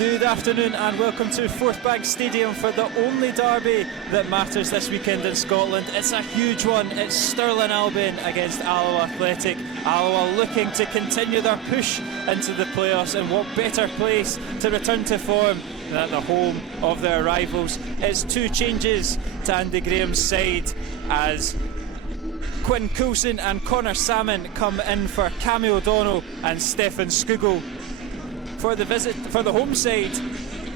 Good afternoon and welcome to Forthbank Stadium for the only derby that matters this weekend in Scotland. It's a huge one. It's Stirling Albion against Alloa Athletic. Alloa looking to continue their push into the playoffs, and what better place to return to form than at the home of their rivals. It's two changes to Andy Graham's side as Quinn Coulson and Connor Salmon come in for Cammy O'Donnell and Stefan Skugel. For the home side,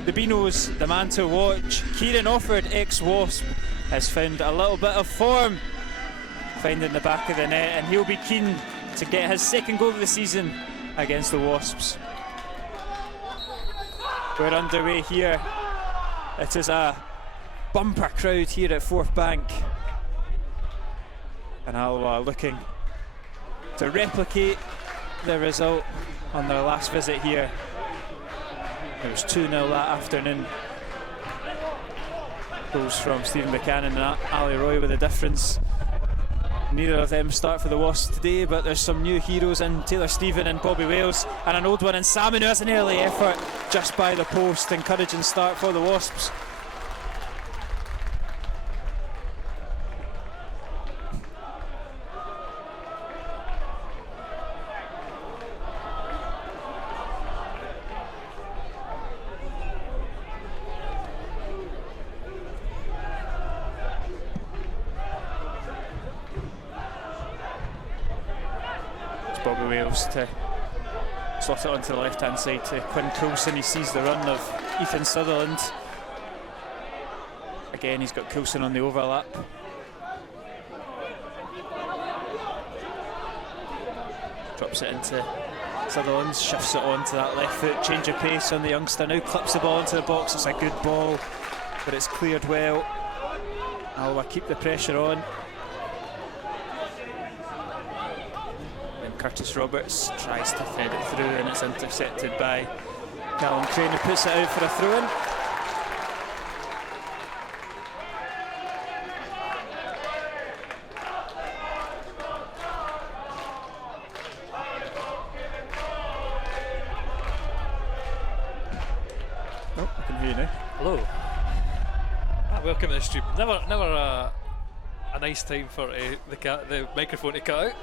the Beanos, the man to watch, Kieran Offord, ex-Wasp, has found a little bit of form, finding the back of the net, and he'll be keen to get his second goal of the season against the Wasps. We're underway here. It is a bumper crowd here at Forthbank, and Alloa looking to replicate the result on their last visit here. It was 2-0 that afternoon. Goals from Stephen Buchanan and Ali Roy with the difference. Neither of them start for the Wasps today, but there's some new heroes in Taylor Stephen and Bobby Wales, and an old one in Salmon, who has an early effort just by the post. Encouraging start for the Wasps. Bobby Wales to slot it onto the left hand side to Quinn Coulson. He sees the run of Ethan Sutherland. Again, he's got Coulson on the overlap. Drops it into Sutherland, shifts it on to that left foot, change of pace on the youngster, now clips the ball into the box. It's a good ball, but it's cleared well. Alloa keep the pressure on. Curtis Roberts tries to thread it through, and it's intercepted by Callum Crane, who puts it out for a throw-in. Oh, I can hear you now. Hello. Welcome to the stream. Never a nice time for the microphone to cut out.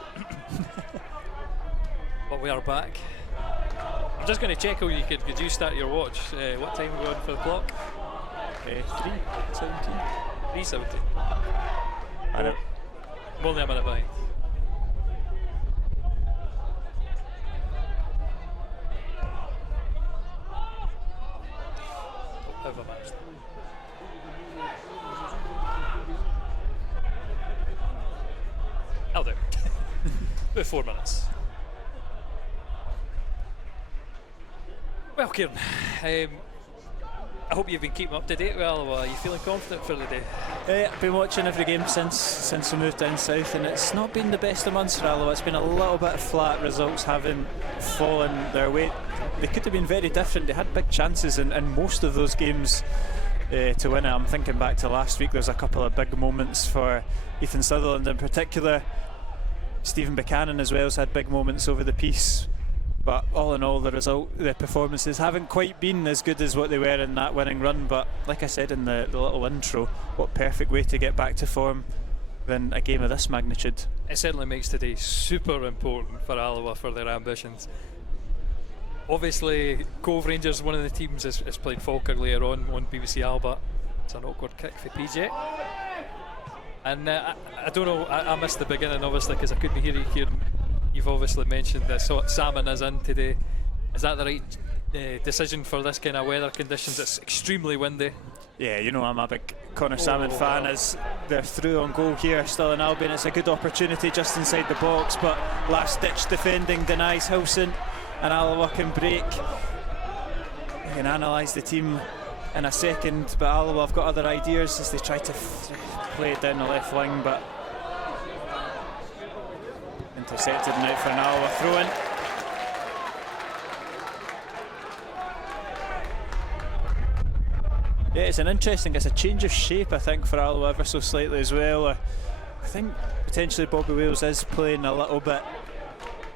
But we are back. I'm just going to check how you could you start your watch? What time are we on for the clock? 3:17. 3:17. I know. I'm only a minute behind. Have I managed? I'll do. About 4 minutes. Well, Kieran, I hope you've been keeping up to date. Well, are you feeling confident for the day? I've been watching every game since we moved down south, and it's not been the best of months for Alloa. It's been a little bit flat. Results haven't fallen their way. They could have been very different. They had big chances in most of those games to win it. I'm thinking back to last week. There's a couple of big moments for Ethan Sutherland in particular. Stephen Buchanan as well has had big moments over the piece. But all in all, the performances haven't quite been as good as what they were in that winning run. But like I said in the little intro, what perfect way to get back to form than a game of this magnitude. It certainly makes today super important for Alloa for their ambitions. Obviously, Cove Rangers, one of the teams, is playing Falkirk later on BBC Alba. It's an awkward kick for PJ. And I don't know, I missed the beginning obviously because I couldn't hear you, Kieran. You've obviously mentioned that Salmon is in today. Is that the right decision for this kind of weather conditions? It's extremely windy. Yeah, you know I'm a big Connor Salmon fan. As they're through on goal here, still in Albion. It's a good opportunity just inside the box, but last-ditch defending denies Hilson, and Alloa can break. We can analyse the team in a second, but Alloa have got other ideas as they try to play it down the left wing, but intercepted and out for an Alloa throw-in. Yeah, it's a change of shape, I think, for Alloa ever so slightly as well. I think potentially Bobby Wales is playing a little bit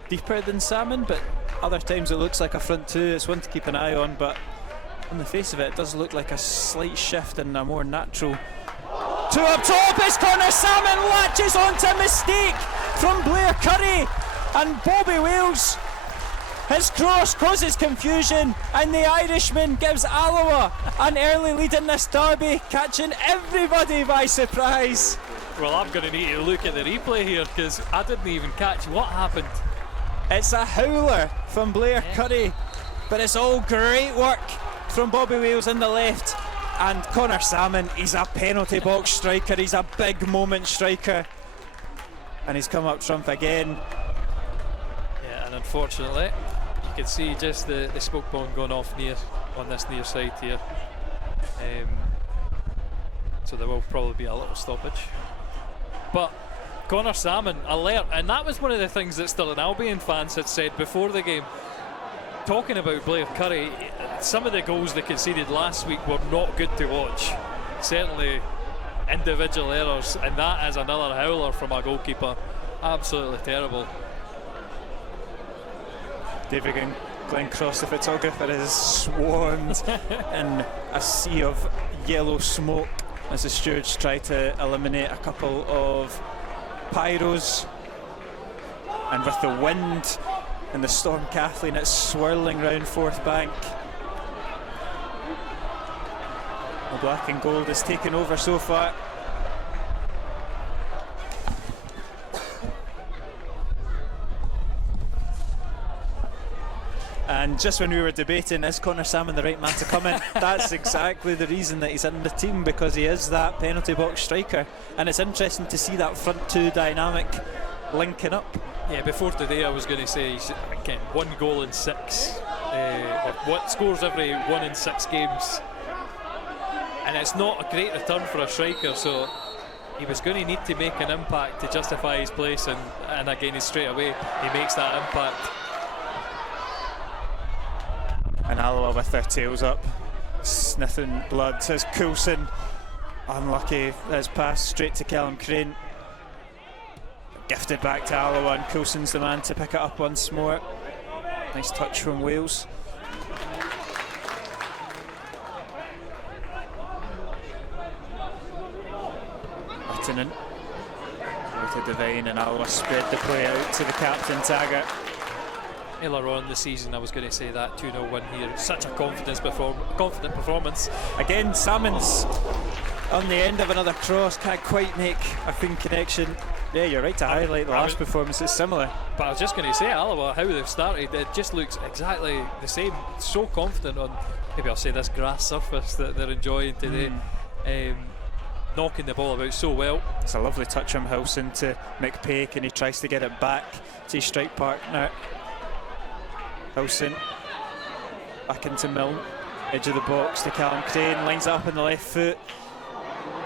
deeper than Salmon, but other times it looks like a front two. It's one to keep an eye on, but on the face of it, it does look like a slight shift and a more natural. Two up top, it's Connor Salmon latches onto a mistake from Blair Curry, and Bobby Wales, his cross causes confusion, and the Irishman gives Alloa an early lead in this derby, catching everybody by surprise. Well, I'm going to need to look at the replay here because I didn't even catch what happened. It's a howler from Blair Curry, but it's all great work from Bobby Wales in the left. And Connor Salmon, he's a penalty box striker, he's a big moment striker. And he's come up trump again. Yeah, and unfortunately, you can see just the smoke bomb going off on this near side here. So there will probably be a little stoppage. But Connor Salmon, alert, and that was one of the things that Stirling Albion fans had said before the game. Talking about Blair Curry, some of the goals they conceded last week were not good to watch. Certainly individual errors, and that is another howler from a goalkeeper. Absolutely terrible. David Glencross, the photographer, is swarmed in a sea of yellow smoke as the stewards try to eliminate a couple of pyros. And with the wind and the storm Kathleen, it's swirling round Fourth Bank. The black and gold has taken over so far. And just when we were debating, is Connor Salmon the right man to come in? That's exactly the reason that he's in the team, because he is that penalty box striker. And it's interesting to see that front two dynamic linking up. Yeah, before today I was going to say he's again 1 goal in 6, or what scores every 1 in 6 games, and it's not a great return for a striker, so he was going to need to make an impact to justify his place, and again straight away he makes that impact. And Alloa with their tails up, sniffing blood, says Coulson. Unlucky, his pass straight to Callum Crane. Gifted back to Alloa, and Coulson's the man to pick it up once more. Nice touch from Wales. Lieutenant to Devine, and Alloa spread the play out to the captain Taggart. Earlier on the season I was going to say that 2-0 win here, such a confident performance. Again, Salmon's on the end of another cross, can't quite make a clean connection. Yeah, you're right to highlight the last performance, it's similar. But I was just going to say, Alloa, how they've started, it just looks exactly the same. So confident on, maybe I'll say, this grass surface that they're enjoying today. Knocking the ball about so well. It's a lovely touch from Hilson to McPake, and he tries to get it back to his strike partner. Hilson back into Milne, edge of the box to Callum Crane, lines up on the left foot,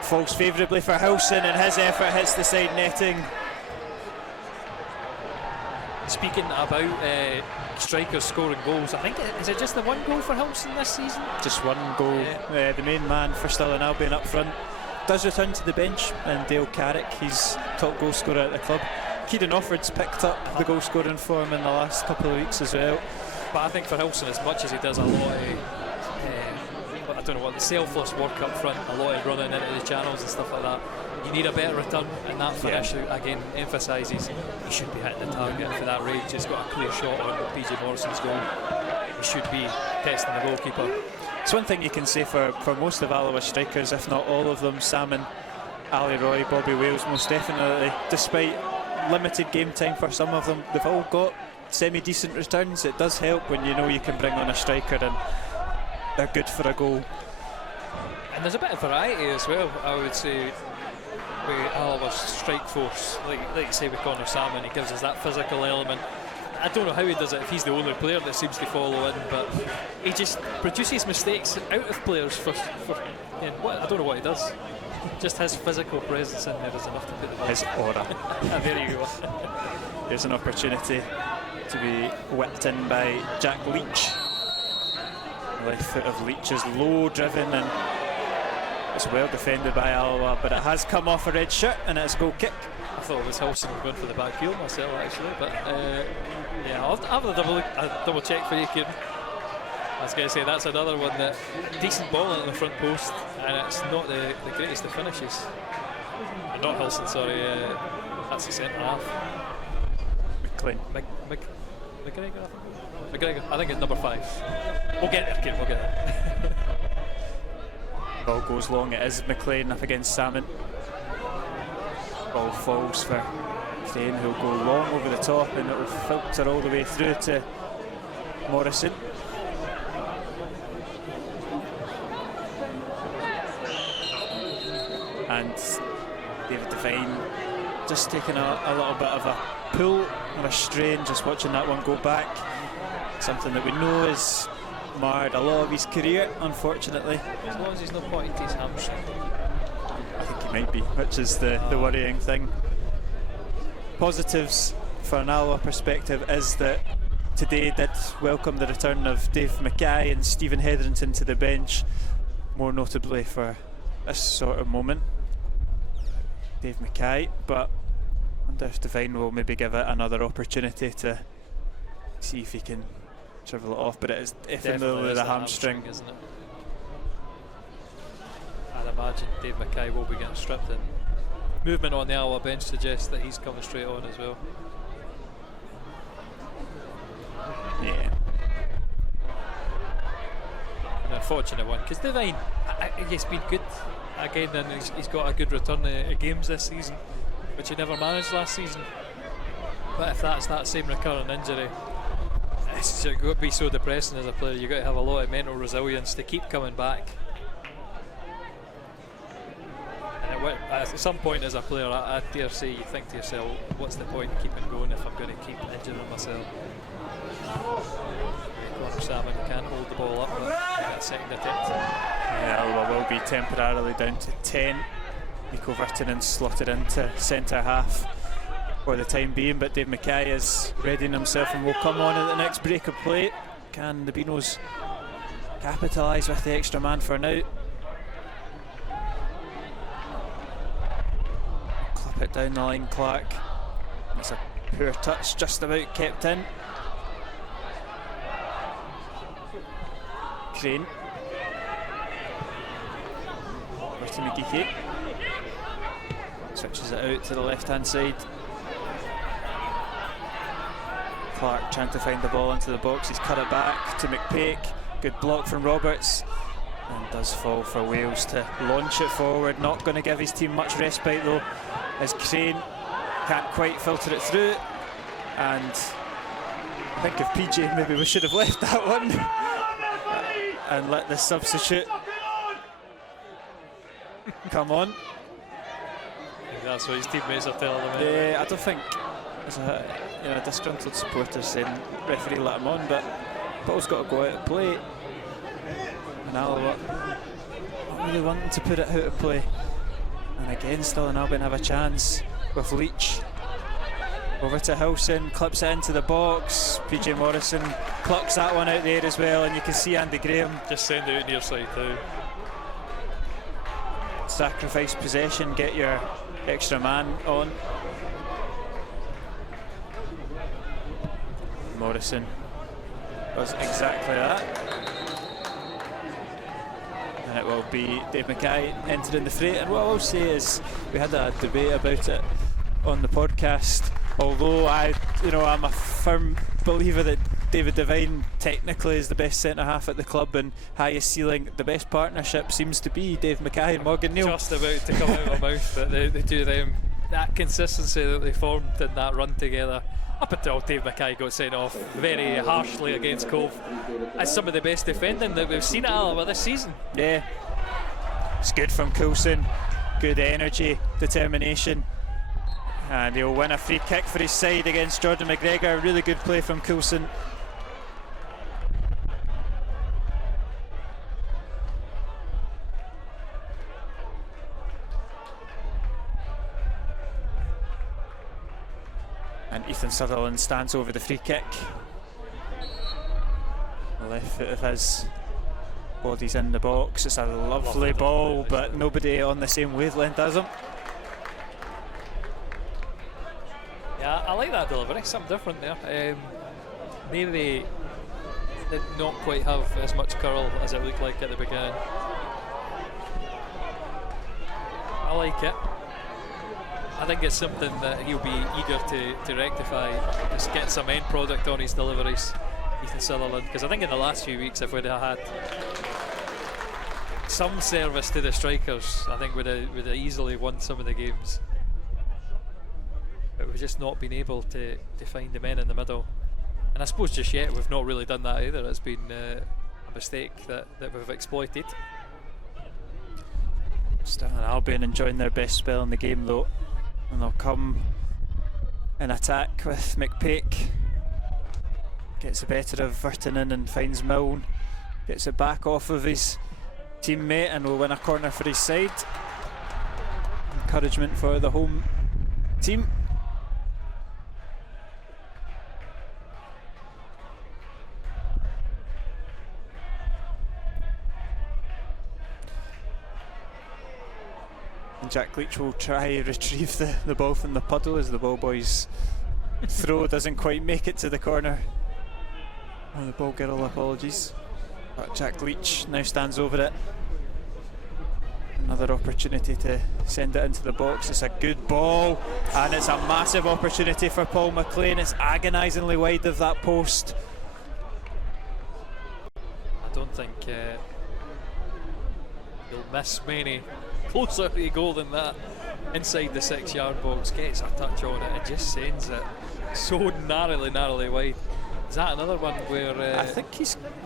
falls favourably for Hilson, and his effort hits the side netting. Speaking about strikers scoring goals, I think, is it just the 1 goal for Hilson this season? Just 1 goal. The main man for Stirling Albion up front does return to the bench, and Dale Carrick, he's top goal scorer at the club. Kieran Offord's picked up the goal scoring form in the last couple of weeks as well. But I think for Hilson, as much as he does a lot of I don't know what, the selfless work up front, a lot of running into the channels and stuff like that, you need a better return, and that finish again emphasises he should be hitting the target for that range. He's got a clear shot on PJ Morrison's goal. He should be testing the goalkeeper. It's one thing you can say for most of Alloa strikers, if not all of them. Salmon, Ali Roy, Bobby Wales, most definitely, despite limited game time for some of them, they've all got semi-decent returns. It does help when you know you can bring on a striker and they're good for a goal. And there's a bit of variety as well, I would say, with Alloa's strike force. Like you say with Connor Salmon, he gives us that physical element. I don't know how he does it if he's the only player that seems to follow in, but he just produces mistakes out of players for I don't know what he does. Just his physical presence in there is enough to put the ball. His aura. There you go. There's an opportunity to be whipped in by Jack Leach. The left foot of Leach is low driven, and it's well defended by Alloa, but it has come off a red shirt and it's a goal kick. I thought it was Hilson going for the back heel myself actually, but yeah, I'll have a double check for you, Kieran. I was going to say that's another one that decent ball in the front post, and it's not the greatest of finishes. Not Hilson, sorry. That's the centre half. McLean. McGregor, I think. McGregor. I think it's number 5. We'll get there, kid. We'll get there. Ball goes long. It is McLean up against Salmon. Ball falls for Crane, who'll go long over the top, and it'll filter all the way through to Morrison. And David Devine just taking a little bit of a pull or a strain just watching that one go back. Something that we know has marred a lot of his career, unfortunately. As long as he's not pointing to his hamstring. I think he might be, which is the worrying thing. Positives for an Alloa perspective is that today did welcome the return of Dave Mackay and Stephen Hetherington to the bench, more notably for this sort of moment. Dave Mackay, but I wonder if Devine will maybe give it another opportunity to see if he can shrivel it off, but it is definitely the hamstring, isn't it? I'd imagine Dave Mackay will be getting stripped, and movement on the Alloa bench suggests that he's coming straight on as well. Yeah. An unfortunate one, because Devine, he's been good again, and he's got a good return of games this season, which he never managed last season. But if that's that same recurrent injury, it's got to be so depressing as a player. You've got to have a lot of mental resilience to keep coming back. And at some point as a player, I dare say you think to yourself, what's the point in keeping going if I'm going to keep injuring myself? Salmon can't hold the ball up with that second attempt. Yeah, Alloa will be temporarily down to 10. Nico Virtanen slotted into centre half for the time being, but Dave Mackay is readying himself and will come on at the next break of play. Can the Beanos capitalise with the extra man for now? Clip it down the line, Clark. It's a poor touch, just about kept in. Crane. Martin McGeechy switches it out to the left hand side. Clark trying to find the ball into the box. He's cut it back to McPake. Good block from Roberts, and does fall for Wales to launch it forward. Not going to give his team much respite though, as Crane can't quite filter it through. And I think if PJ, maybe we should have left that one and let the substitute come on. That's what his teammates are telling him. Yeah, I don't think there's a disgruntled supporter saying referee let him on, but ball's got to go out of play. And Alloa not really wanting to put it out of play. And again, Stirling Albion have a chance with Leach. Over to Hilson, clips it into the box. PJ Morrison plucks that one out there as well, and you can see Andy Graham just send it out near side too. Sacrifice possession, get your extra man on. Morrison does exactly that. And it will be Dave Mackay entering the fray. And what I will say is, we had a debate about it on the podcast, although I'm a firm believer that David Devine technically is the best centre half at the club and highest ceiling. The best partnership seems to be Dave Mackay and Morgan Neal. Just about to come out of my mouth that the two of them, that consistency that they formed in that run together, up until Dave Mackay got sent off very harshly against Cove. That's some of the best defending that we've seen at Alloa this season. Yeah, it's good from Coulson, good energy, determination, and he'll win a free kick for his side against Jordan McGregor. Really good play from Coulson. And Ethan Sutherland stands over the free kick. The left foot of his body's in the box. It's a lovely ball, but nobody on the same wavelength as him. Yeah, I like that delivery, something different there. Maybe did not quite have as much curl as it looked like at the beginning. I like it. I think it's something that he'll be eager to rectify, just get some end product on his deliveries, Ethan Sutherland, because I think in the last few weeks, if we'd have had some service to the strikers, I think we'd have easily won some of the games. But we've just not been able to find the men in the middle. And I suppose just yet we've not really done that either. It's been a mistake that we've exploited. Stirling Albion enjoying their best spell in the game though. And they'll come in attack with McPake. Gets the better of Virtanen and finds Milne. Gets it back off of his teammate and will win a corner for his side. Encouragement for the home team. And Jack Leach will try and retrieve the ball from the puddle as the ball boys throw doesn't quite make it to the corner. Oh, the ball girl, apologies. But Jack Leach now stands over it. Another opportunity to send it into the box. It's a good ball and it's a massive opportunity for Paul McLean. It's agonisingly wide of that post. I don't think he'll miss many closer to goal than that. Inside the 6-yard box, gets a touch on it and just sends it so narrowly wide. Is that another one where I think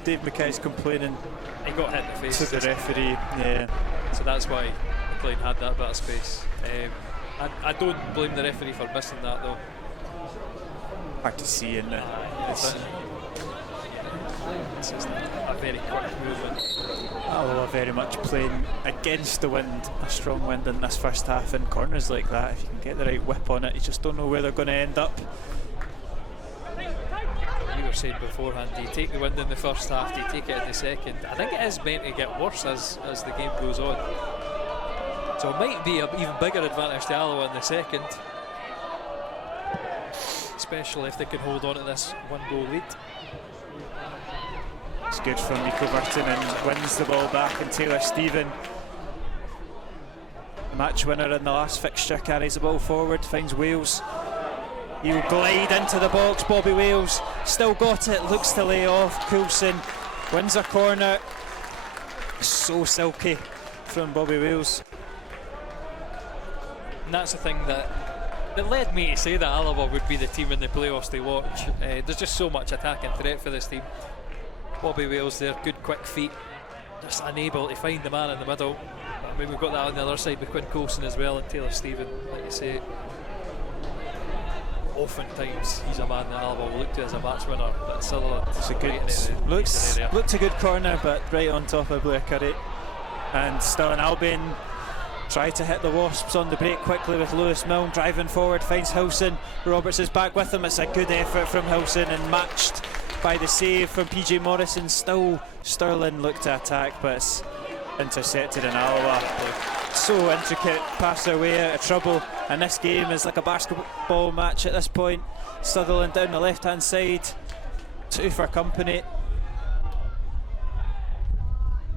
Dave Mackay's complaining he got hit in the face to the referee? Yeah. So that's why McLean had that bit of space. I don't blame the referee for missing that though. Hard to see in the. It's just a very quick movement. Alloa very much playing against the wind, a strong wind in this first half. In corners like that, if you can get the right whip on it, you just don't know where they're going to end up. You were saying beforehand, do you take the wind in the first half, do you take it in the second? I think it is meant to get worse as the game goes on. So it might be an even bigger advantage to Alloa in the second, especially if they can hold on to this one-goal lead. It's good from Nico Virtanen, wins the ball back, and Taylor Stephen, the match winner in the last fixture, carries the ball forward, finds Wales. He'll glide into the box. Bobby Wales still got it, looks to lay off. Coulson wins a corner. So silky from Bobby Wales. And that's the thing that led me to say that Alloa would be the team in the playoffs to watch. There's just so much attacking threat for this team. Bobby Wales there, good quick feet, just unable to find the man in the middle. I mean, we've got that on the other side with Quinn Coulson as well, and Taylor Stephen, like you say. Oftentimes he's a man that Alloa will look to as a match winner, but Sutherland, it's a good looked a good corner, but right on top of Blair Curry. And Stirling Albion try to hit the Wasps on the break quickly with Lewis Milne driving forward, finds Hilson. Roberts is back with him. It's a good effort from Hilson and matched by the save from PJ Morrison. Still Stirling look to attack, but it's intercepted in Alloa. So intricate, pass their way out of trouble, and this game is like a basketball match at this point. Sutherland down the left hand side, 2 for company,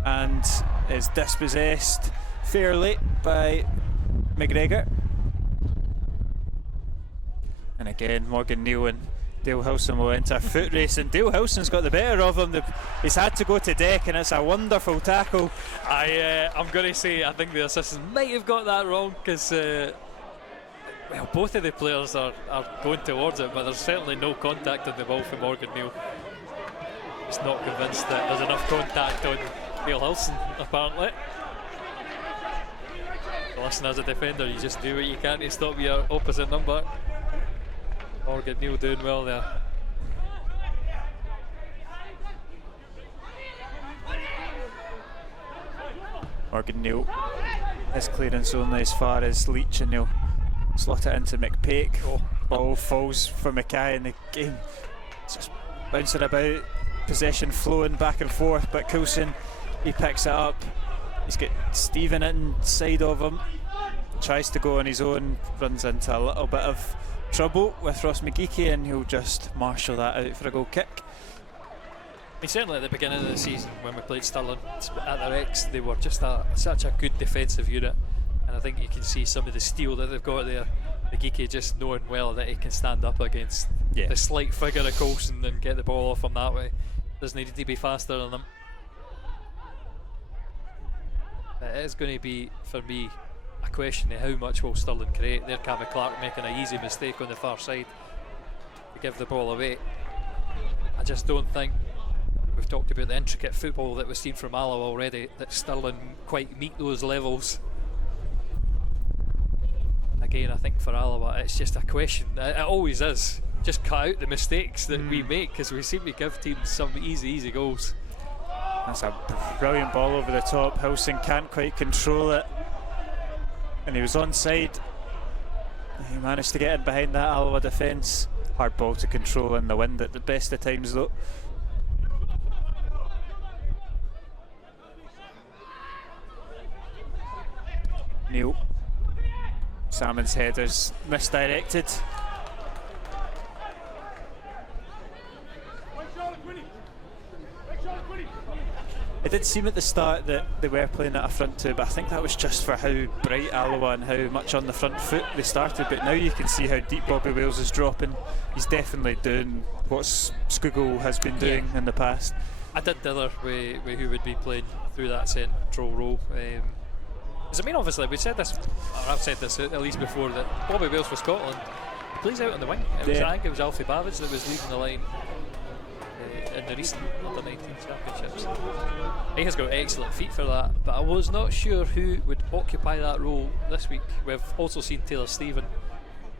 and is dispossessed fairly by McGregor. And again, Morgan Neal and Dale Hilson will enter a foot race, and Dale Hilson's got the better of him. He's had to go to deck, and it's a wonderful tackle. I'm going to say I think the assistant might have got that wrong, because well, both of the players are going towards it, but there's certainly no contact on the ball from Morgan Neal. He's not convinced that there's enough contact on Dale Hilson, apparently. Listen, as a defender, you just do what you can to stop your opposite number. Morgan Neal doing well there. Morgan Neal, his clearance only as far as Leach, and he'll slot it into McPake. Ball falls for Mackay, and the game just bouncing about, possession flowing back and forth, but Coulson, he picks it up. He's got Stephen inside of him, tries to go on his own, runs into a little bit of trouble with Ross McGeechy, and he'll just marshal that out for a goal kick. I mean, certainly at the beginning of the season when we played Stirling at their ex, they were just such a good defensive unit, and I think you can see some of the steel that they've got there. Agike just knowing well that he can stand up against the slight figure of Coulson and get the ball off him that way. Doesn't need to be faster than him. It is going to be, for me, a question of how much will Stirling create. There, Cammy Clark making an easy mistake on the far side to give the ball away. I just don't think, we've talked about the intricate football that we've seen from Alloa already, that Stirling quite meet those levels. Again, I think for Alloa it's just a question, it always is, just cut out the mistakes that we make, because we seem to give teams some easy goals. That's a brilliant ball over the top. Hilson can't quite control it, and he was onside. He managed to get in behind that Alloa defence. Hard ball to control in the wind at the best of times though. Neil. Salmon's header's misdirected. It did seem at the start that they were playing at a front two, but I think that was just for how bright Alloa and how much on the front foot they started. But now you can see how deep Bobby Wales is dropping. He's definitely doing what Skugel has been doing in the past. I did dither with who would be playing through that central role. Because I mean, obviously, we said this, or I've said this at least before, that Bobby Wales for Scotland plays out on the wing. I think it was Alfie Babbage that was leading the line in the recent under-19 championships. He has got excellent feet for that, but I was not sure who would occupy that role this week. We've also seen Taylor Stephen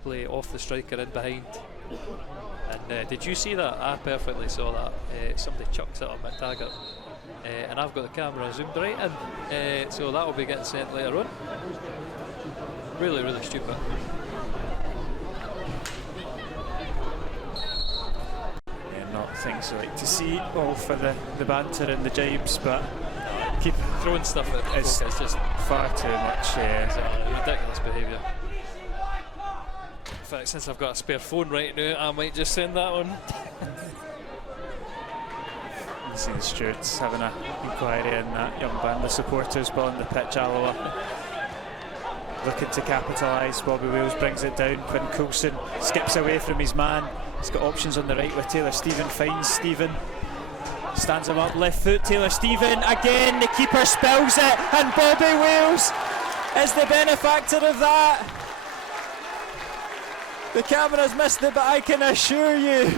play off the striker in behind. And did you see that? I perfectly saw that. Somebody chucks it on McTaggart. And I've got the camera zoomed right in, so that will be getting sent later on. Really stupid. Yeah, not things I like to see, all for the banter and the jibes, but keep throwing stuff at it's just far too much. Ridiculous behaviour. In fact, since I've got a spare phone right now, I might just send that on. See the stewards having an inquiry in that young band of supporters, but on the pitch Alloa looking to capitalise. Bobby Wales brings it down. Quinn Coulson skips away from his man. He's got options on the right with Taylor Stephen. Finds Stephen, stands him up, left foot. Taylor Stephen again, the keeper spills it, and Bobby Wales is the benefactor of that. The camera's missed it, but I can assure you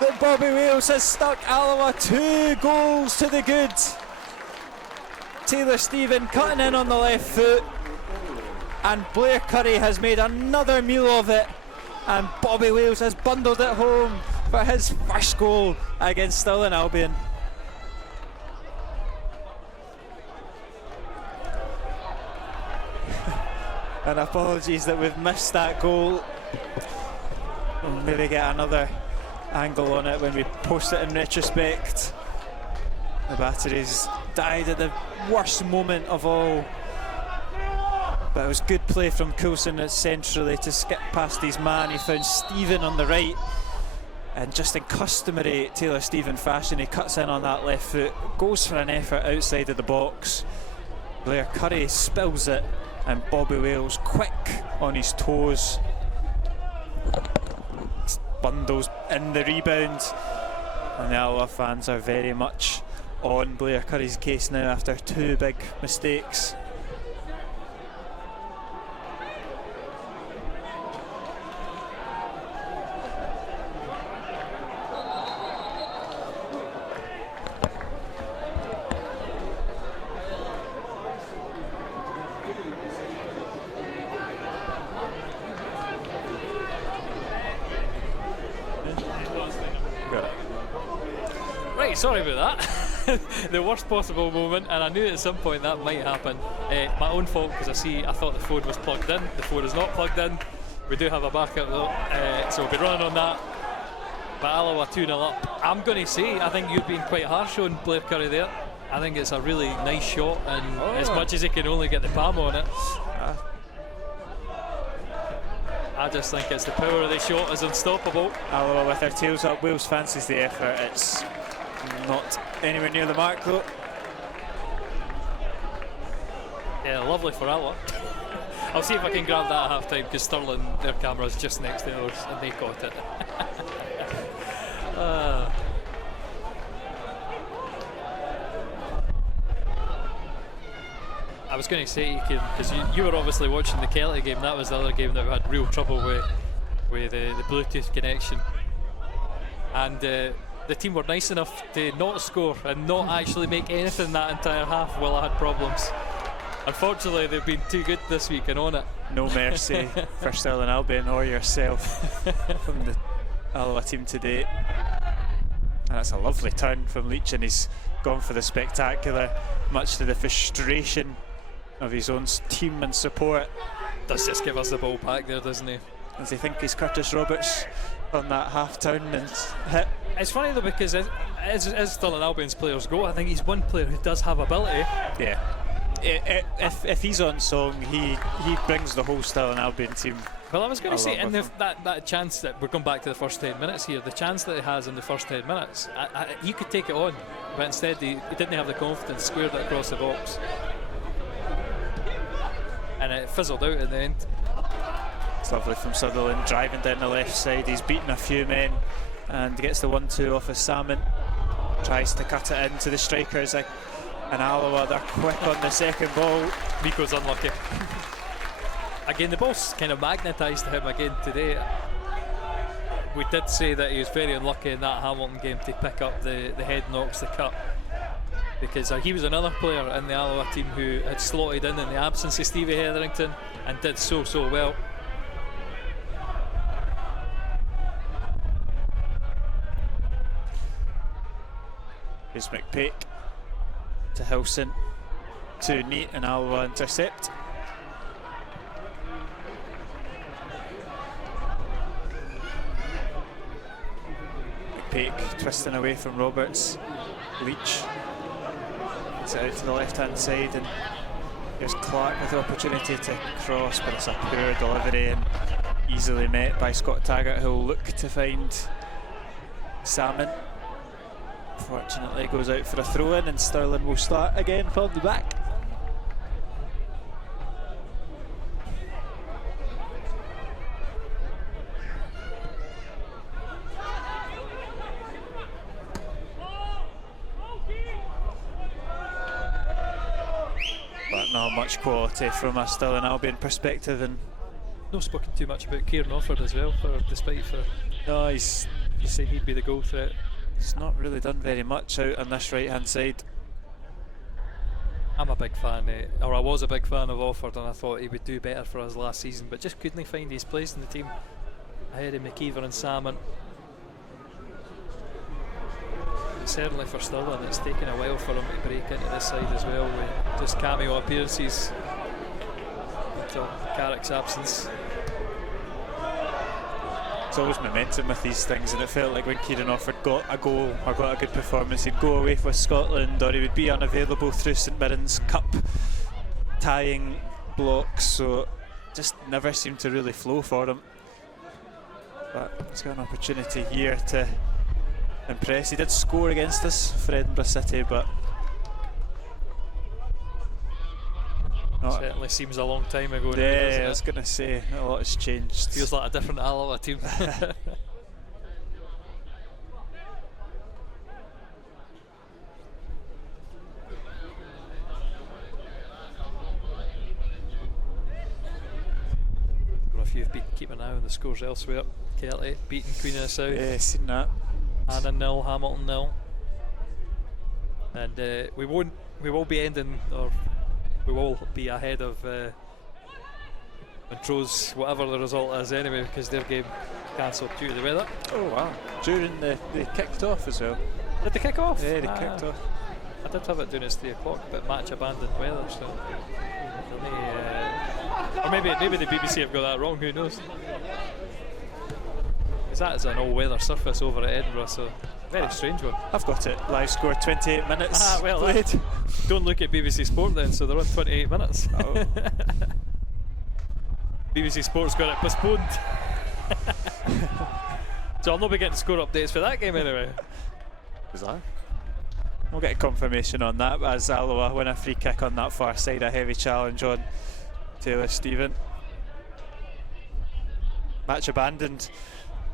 that Bobby Wales has stuck Alloa 2 goals to the good. Taylor Stephen cutting in on the left foot, and Blair Curry has made another meal of it, and Bobby Wales has bundled it home for his first goal against Stirling Albion. And apologies that we've missed that goal. We'll maybe get another angle on it when we post it in retrospect. The batteries died at the worst moment of all, but it was good play from Coulson centrally to skip past his man. He found Stephen on the right, and just in customary Taylor Stephen fashion, he cuts in on that left foot, goes for an effort outside of the box. Blair Curry spills it, and Bobby Wales, quick on his toes, bundles in the rebound, and the Alloa fans are very much on Blair Curry's case now after 2 big mistakes. Sorry about that. The worst possible moment, and I knew at some point that might happen. My own fault, because I thought the phone was plugged in. The phone is not plugged in. We do have a backup though, so we'll be running on that. But Alloa 2-0 up. I'm going to say, I think you've been quite harsh on Blair Curry there. I think it's a really nice shot, and as much as he can only get the palm on it, I just think it's the power of the shot is unstoppable. Alloa with their tails up. Wales fancies the effort. It's Not anywhere near the mark though. Yeah, lovely for Alloa. I'll see if I can grab that at half time because Stirling, their camera's just next to ours and they caught it. I was going to say, because you were obviously watching the Kelly game, that was the other game that we had real trouble with the Bluetooth connection. And the team were nice enough to not score and not actually make anything that entire half while I had problems. Unfortunately, they've been too good this week and on it. No mercy for Stirling Albion or yourself from the Alloa team today. And that's a lovely turn from Leach, and he's gone for the spectacular, much to the frustration of his own team and support. Does just give us the ball back there, doesn't he? Does he think he's Curtis Roberts on that half turn and hit? It's funny though, because as Stirling Albion's players go, I think he's one player who does have ability. Yeah. If he's on song, he brings the whole Stirling Albion team. Well, I was going to say, and that chance that we're going back to the first 10 minutes here, the chance that he has in the first 10 minutes, he could take it on, but instead he didn't have the confidence, squared it across the box, and it fizzled out in the end. It's lovely from Sutherland, driving down the left side. He's beaten a few men and gets the 1-2 off his Salmon. Tries to cut it into the strikers, and Alloa, they're quick on the second ball. Miko's unlucky. Again, the ball's kind of magnetised to him again today. We did say that he was very unlucky in that Hamilton game to pick up the head knocks, the cut, because he was another player in the Alloa team who had slotted in the absence of Stevie Hetherington and did so well. Here's McPake to Hilson, too neat, and Alloa intercept. McPake twisting away from Roberts. Leach gets it out to the left hand side, and here's Clark with the opportunity to cross, but it's a poor delivery and easily met by Scott Taggart, who will look to find Salmon. Fortunately goes out for a throw in, and Stirling will start again from the back. But not much quality from a Stirling Albion perspective, and no spoken too much about Kieran Offord as well, despite no, he's saying he'd be the goal threat. He's not really done very much out on this right hand side. I'm a big fan, or I was a big fan of Offord, and I thought he would do better for us last season, but just couldn't find his place in the team ahead of McKeever and Salmon. Certainly for Stirling, it's taken a while for him to break into this side as well, with just cameo appearances until Carrick's absence. It's always momentum with these things, and it felt like when Kieran Offord got a goal or got a good performance, he'd go away with Scotland, or he would be unavailable through St Mirren's Cup tying blocks, so it just never seemed to really flow for him. But he's got an opportunity here to impress. He did score against us for Edinburgh City, but certainly seems a long time ago. Yeah, I was going to say, not a lot has changed. Feels like a different Alloa team. Got a few have been keeping an eye on the scores elsewhere. Kelty beating Queen of the South. Yeah, seen that. Annan 0, Hamilton 0. And we will be ending, or we will be ahead of Montrose, whatever the result is anyway, because their game cancelled due to the weather. Oh wow. During they kicked off as well. Did they kick off? Yeah, they kicked off. I did have it doing as 3 o'clock, but match abandoned weather, so or maybe the BBC have got that wrong, who knows. Because that is an all-weather surface over at Edinburgh, so very strange one. I've got it. Live score 28 minutes well, played. Don't look at BBC Sport then, so they're on 28 minutes. Oh. BBC Sport's got it postponed. So I'll not be getting score updates for that game anyway. Bizarre. We'll get confirmation on that as Alloa win a free kick on that far side. A heavy challenge on Taylor Stephen. Match abandoned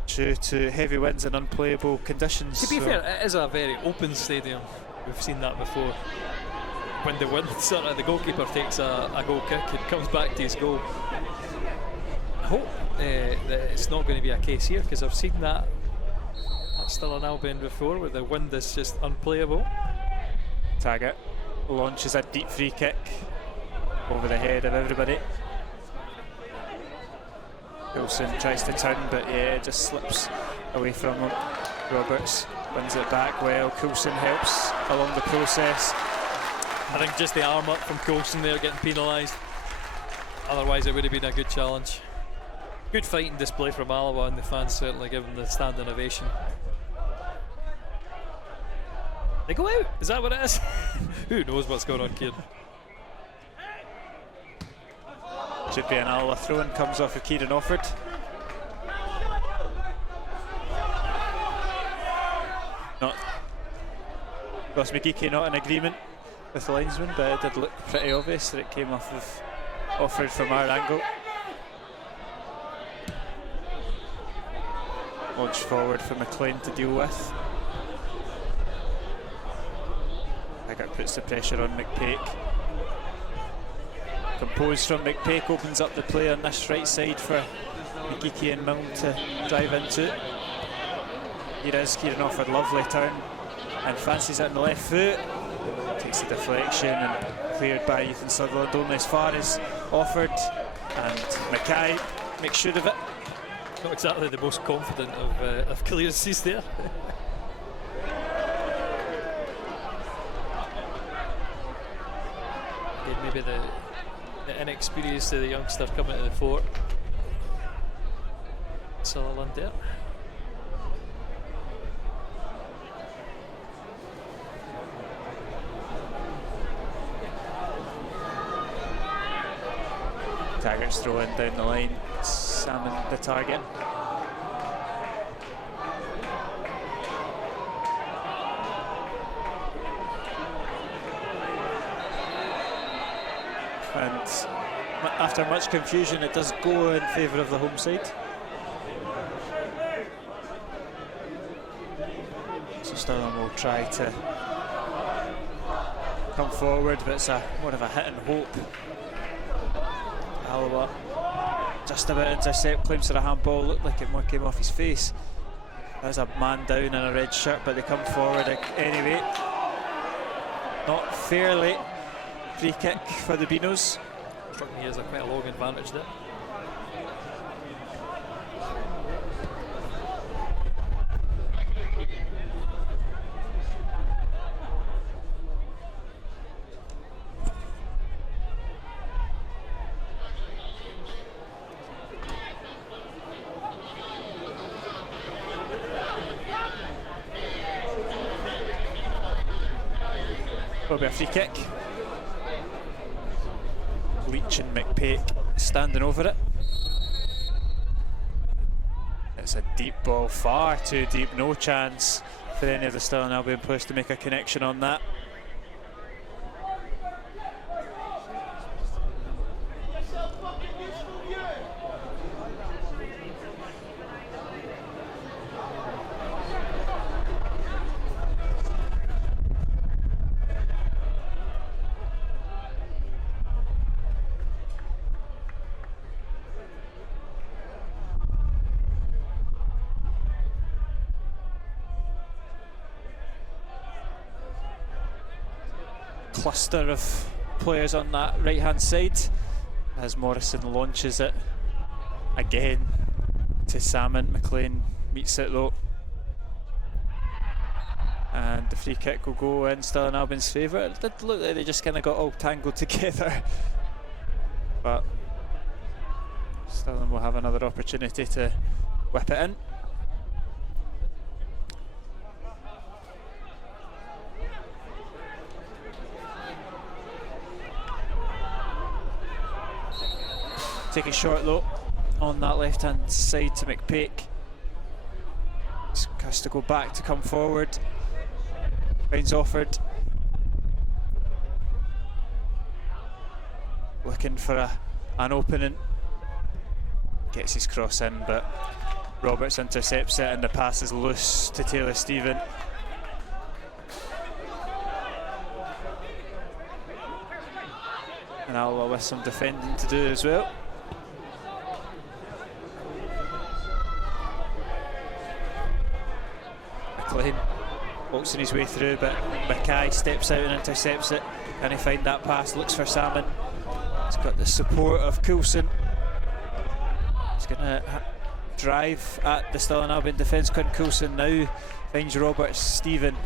due to heavy winds and unplayable conditions. To be fair, it is a very open stadium. We've seen that before. When the wind, sort of, the goalkeeper takes a goal kick and comes back to his goal. I hope that it's not going to be a case here, because I've seen that at Stirling Albion before, where the wind is just unplayable. Taggart launches a deep free kick over the head of everybody. Wilson tries to turn, but yeah, it just slips away from him. Roberts wins it back well. Coulson helps along the process. I think just the arm up from Coulson there getting penalised. Otherwise it would have been a good challenge. Good fighting display from Alloa, and the fans certainly give them the standing ovation. They go out? Is that what it is? Who knows what's going on, Kieran? Should be an Alloa throw-in, comes off of Kieran Offord. Not Ross McGeechy not in agreement with the linesman, but it did look pretty obvious that it came off of Offord from our angle. Launch forward for McLean to deal with. Taggart puts the pressure on McPake. Composed from McPake, opens up the play on this right side for McGeechy and Milne to drive into. Here is Kieran Offord, lovely turn, and fancies it on the left foot. Takes the deflection and cleared by Ethan Sutherland, only as far as Offord, and Mackay makes sure of it. Not exactly the most confident of clearances there. Maybe the inexperience of the youngster coming to the fort. Sutherland there. Taggart's throwing down the line, Salmon the target. And after much confusion, it does go in favour of the home side. So Stirling will try to come forward, but it's more of a hit and hope. Alloa just about intercept, claims for a handball, looked like it more came off his face. There's a man down in a red shirt, but they come forward anyway. Not fairly. Free kick for the Beanos. Struck me as quite a long advantage there. Will be a free kick. Leach and McPake standing over it. It's a deep ball, far too deep, no chance for any of the Stirling Albion players to make a connection on that. Cluster of players on that right hand side as Morrison launches it again to Salmon. McLean meets it though, and the free kick will go in Stirling Albion's favour. It did look like they just kind of got all tangled together, but Stirling will have another opportunity to whip it in. Take a short though on that left hand side to McPake. Has to go back to come forward. Finds Offord. looking for an opening. Gets his cross in, but Roberts intercepts it and the pass is loose to Taylor Stephen. And Alloa with some defending to do as well. McLean walks in his way through, but Mackay steps out and intercepts it. Can he find that pass? Looks for Salmon. He's got the support of Coulson. He's going to drive at the Stirling Albion defence. Quinn Coulson now finds Roberts. Stephen.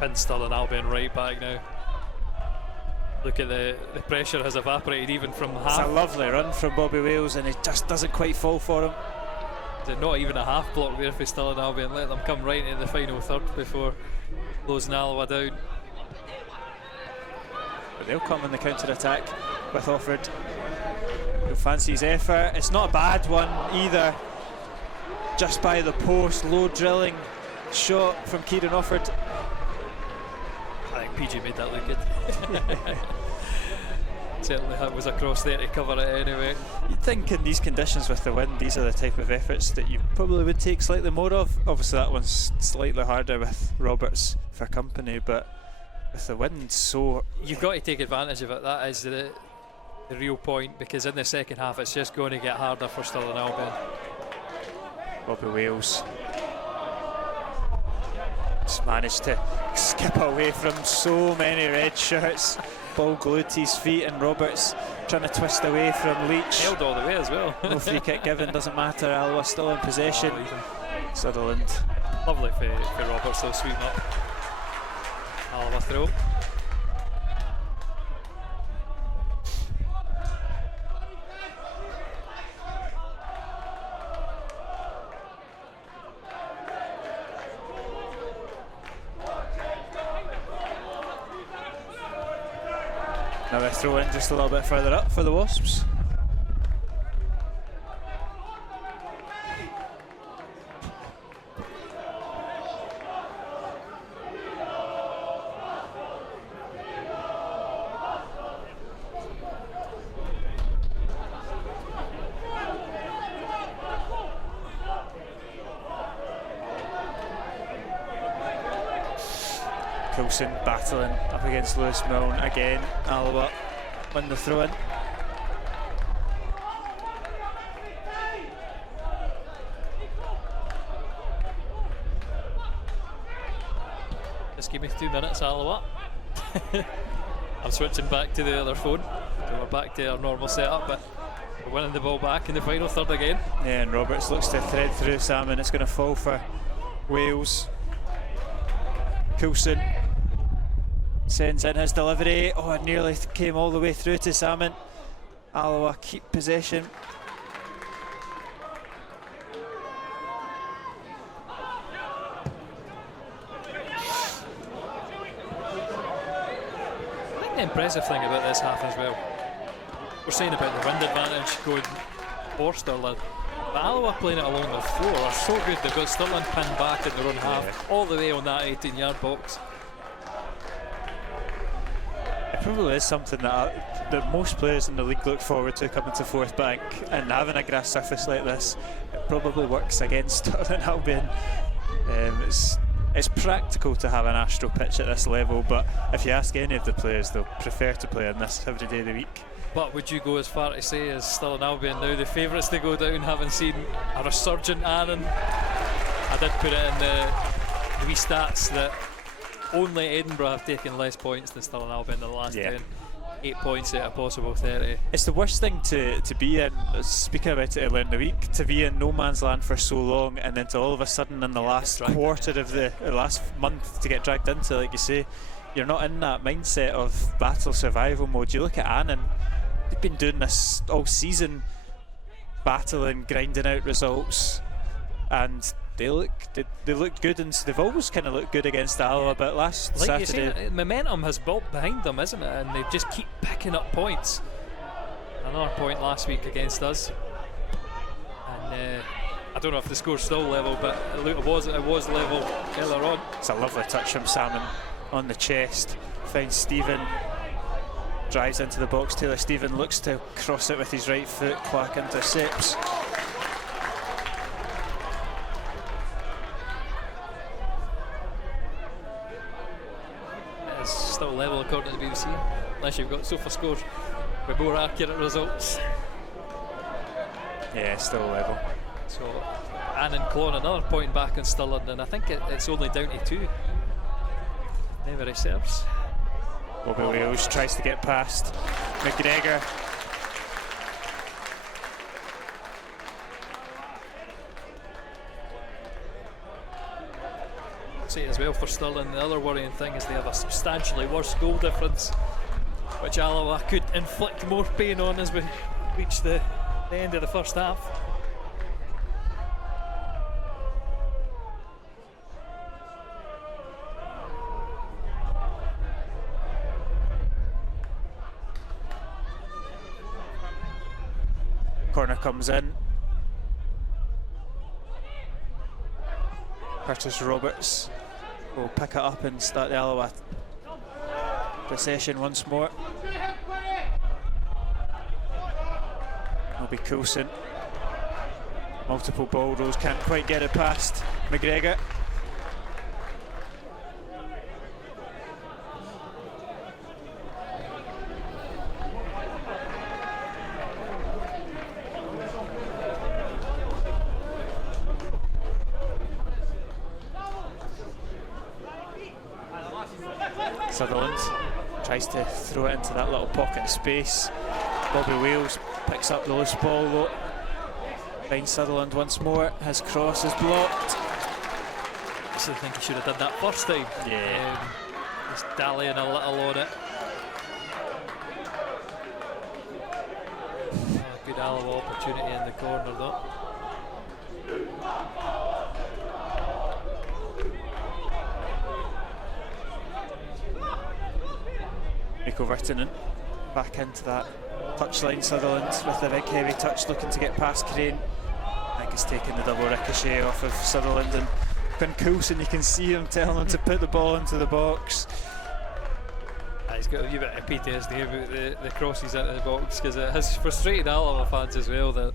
And Stirling Albion right back now. Look at the pressure has evaporated even from half. It's a lovely run from Bobby Wales and it just doesn't quite fall for him. Is it not even a half block there for Stirling Albion? Let them come right into the final third before closing Alloa down. But they'll come in the counter-attack with Offord. Who fancies effort. It's not a bad one either. Just by the post, low drilling shot from Kieran Offord. I think PJ made that look good. Certainly that was across there to cover it anyway. You'd think in these conditions with the wind, these are the type of efforts that you probably would take slightly more of. Obviously that one's slightly harder with Roberts for company, but with the wind so... You've got to take advantage of it. That is the real point, because in the second half it's just going to get harder for Stirling Albion. Bobby Wales just managed to skip away from so many red shirts. Ball glued to his feet and Roberts trying to twist away from Leach. Held all the way as well. No free kick given, doesn't matter. Alloa still in possession. Sutherland. Lovely for Roberts though, sweeping up. Alloa throw. Another throw in just a little bit further up for the Wasps. Coulson battling up against Lewis Milne again. Alloa win the throw in. Just give me 2 minutes, Alloa. I'm switching back to the other phone, so we're back to our normal setup, but we're winning the ball back in the final third again. Yeah, and Roberts looks to thread through Salmon. It's going to fall for Wales. Coulson sends in his delivery. Oh, it nearly came all the way through to Salmon. Alloa keep possession. I think the impressive thing about this half as well, we're saying about the wind advantage going for Stirling, but Alloa playing it along the floor are so good. They've got Stirling pinned back in their own half, all the way on that 18-yard box. It probably is something that most players in the league look forward to coming to Fourth Bank, and having a grass surface like this, it probably works against Stirling Albion. It's practical to have an Astro pitch at this level, but if you ask any of the players, they'll prefer to play on this every day of the week. But would you go as far to say as Stirling Albion now the favourites to go down, having seen a resurgent Aaron? I did put it in the wee stats that only Edinburgh have taken less points than Stirling Albion in the last 10. 8 points out of possible 30. It's the worst thing to be in, speaking about it earlier in the week, to be in no man's land for so long and then to all of a sudden in the last quarter of the last month to get dragged into, like you say, you're not in that mindset of battle survival mode. You look at Annan, they've been doing this all season, battling, grinding out results, and they looked good, and they've always kind of looked good against Alloa, but last like Saturday... momentum has built behind them, isn't it? And they just keep picking up points. Another point last week against us. And I don't know if the score's still level, but it was level earlier on. It's a lovely touch from Salmon on the chest. Finds Stephen. drives into the box. Taylor Stephen looks to cross it with his right foot. Clark intercepts. It's still level according to the BBC, unless you've got SofaScore with more accurate results. Yeah, still level. So, Annan clawing another point back in Stirling, and I think it's only down to 2. Memory serves. Bobby Wales tries to get past McGregor. Say as well for Stirling, the other worrying thing is they have a substantially worse goal difference, which Alloa could inflict more pain on as we reach the end of the first half. Corner comes in. Curtis Roberts will pick it up and start the Alloa possession once more. It'll be Coulson. Multiple ball rolls, can't quite get it past McGregor. Sutherland tries to throw it into that little pocket of space. Bobby Wales picks up the loose ball though. Finds Sutherland once more. His cross is blocked. I still think he should have done that first time. Yeah. Just dallying a little on it. A good Alloa opportunity in the corner though. Nico Virtanen back into that touchline. Sutherland with the big heavy touch looking to get past Crane. I think he's taking the double ricochet off of Sutherland, and when Coulson, you can see him telling him to put the ball into the box. He's got a wee bit of PTSD about the crosses into the box, because it has frustrated Alloa fans as well that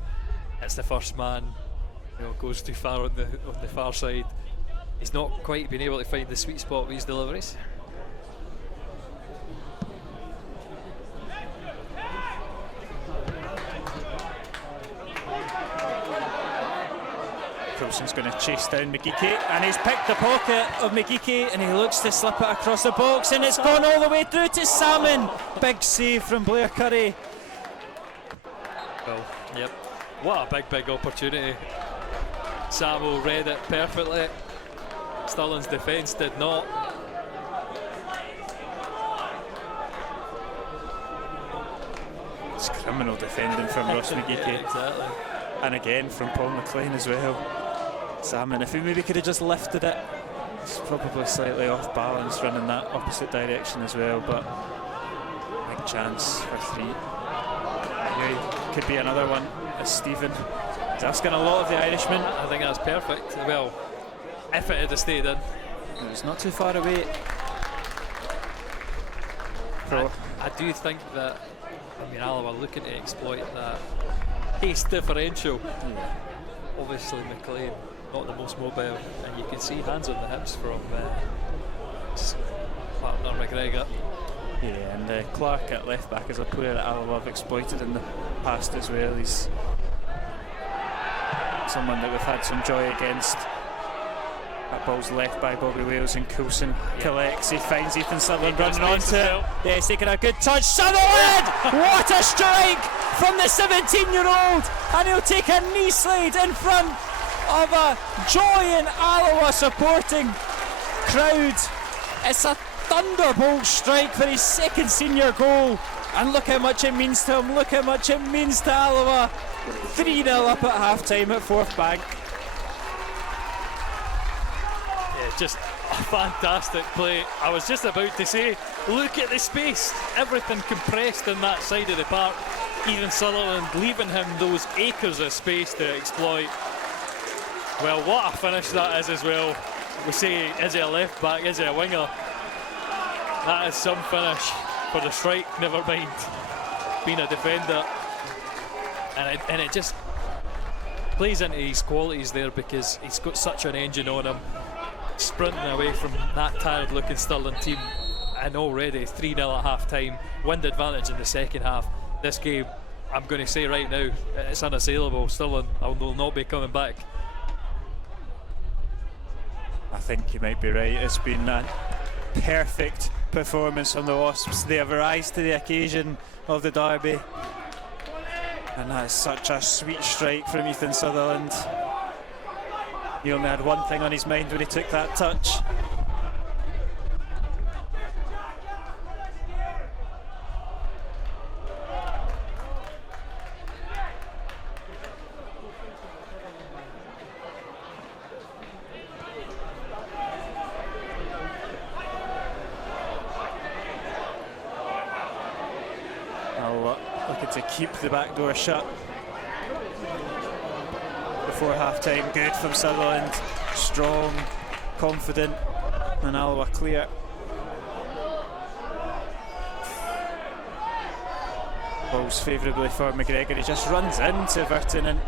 it's the first man, goes too far on the far side. He's not quite been able to find the sweet spot with his deliveries. Coulson's going to chase down McGeeky, and he's picked the pocket of McGeeky, and he looks to slip it across the box, and it's gone all the way through to Salmon. Big save from Blair Curry. Well, yep. What a big opportunity. Samuel read it perfectly. Stirling's defence did not. It's criminal defending from Ross McGeeky. Yeah, exactly. And again from Paul McLean as well. Salmon, if he maybe could have just lifted it, it's probably slightly off balance running that opposite direction as well, but big chance for 3. Here could be another one as Stephen is asking a lot of the Irishman. I think that's perfect. Well, if it had stayed in. It's not too far away. I do think that, Alloa looking to exploit that pace differential. Yeah. Obviously McLean not the most mobile, and you can see hands on the hips from partner McGregor. Yeah, and Clark at left back is a player that Alloa have exploited in the past as well. He's someone that we've had some joy against. That ball's left by Bobby Wales, and Coulson collects. He finds Ethan Sutherland running onto it. Yeah, he's taking a good touch. Sutherland! What a strike from the 17-year-old! And he'll take a knee slide in front of a joy in Alloa supporting crowd. It's a thunderbolt strike for his second senior goal, and look how much it means to him. Look how much it means to Alloa. 3-0 up at half time at Fourth Bank. Just a fantastic play. I was just about to say, look at the space, everything compressed in that side of the park. Ethan Sutherland leaving him those acres of space to exploit. Well, what a finish that is as well. We say, is he a left back, is he a winger? That is some finish for the strike, never mind being a defender. And it just plays into his qualities there, because he's got such an engine on him, sprinting away from that tired looking Stirling team, and already 3-0 at half time, wind advantage in the second half. This game, I'm going to say right now, it's unassailable. Stirling will not be coming back. I think you might be right. It's been a perfect performance from the Wasps. They have rise to the occasion of the derby, and that is such a sweet strike from Ethan Sutherland. He only had one thing on his mind when he took that touch. Looking to keep the back door shut before half time. Good from Sutherland, strong, confident, and Alloa clear. Balls favourably for McGregor. He just runs into Virtanen.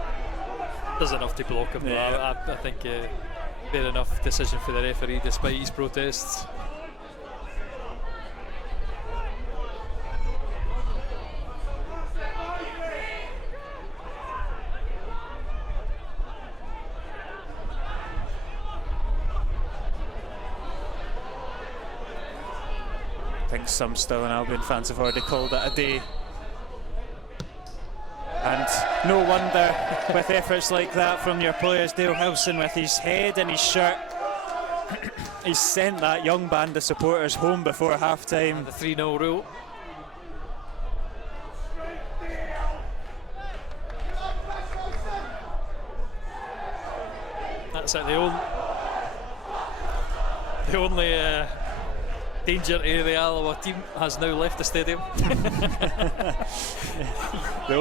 Does enough to block him. Yeah. I think fair enough decision for the referee despite his protests. I think some Stirling Albion fans have already called it a day. And no wonder, with efforts like that from your players. Dale Hilson with his head in his shirt. He's sent that young band of supporters home before half-time. The 3-0 rule. That's it, the only danger to the Alloa team has now left the stadium. the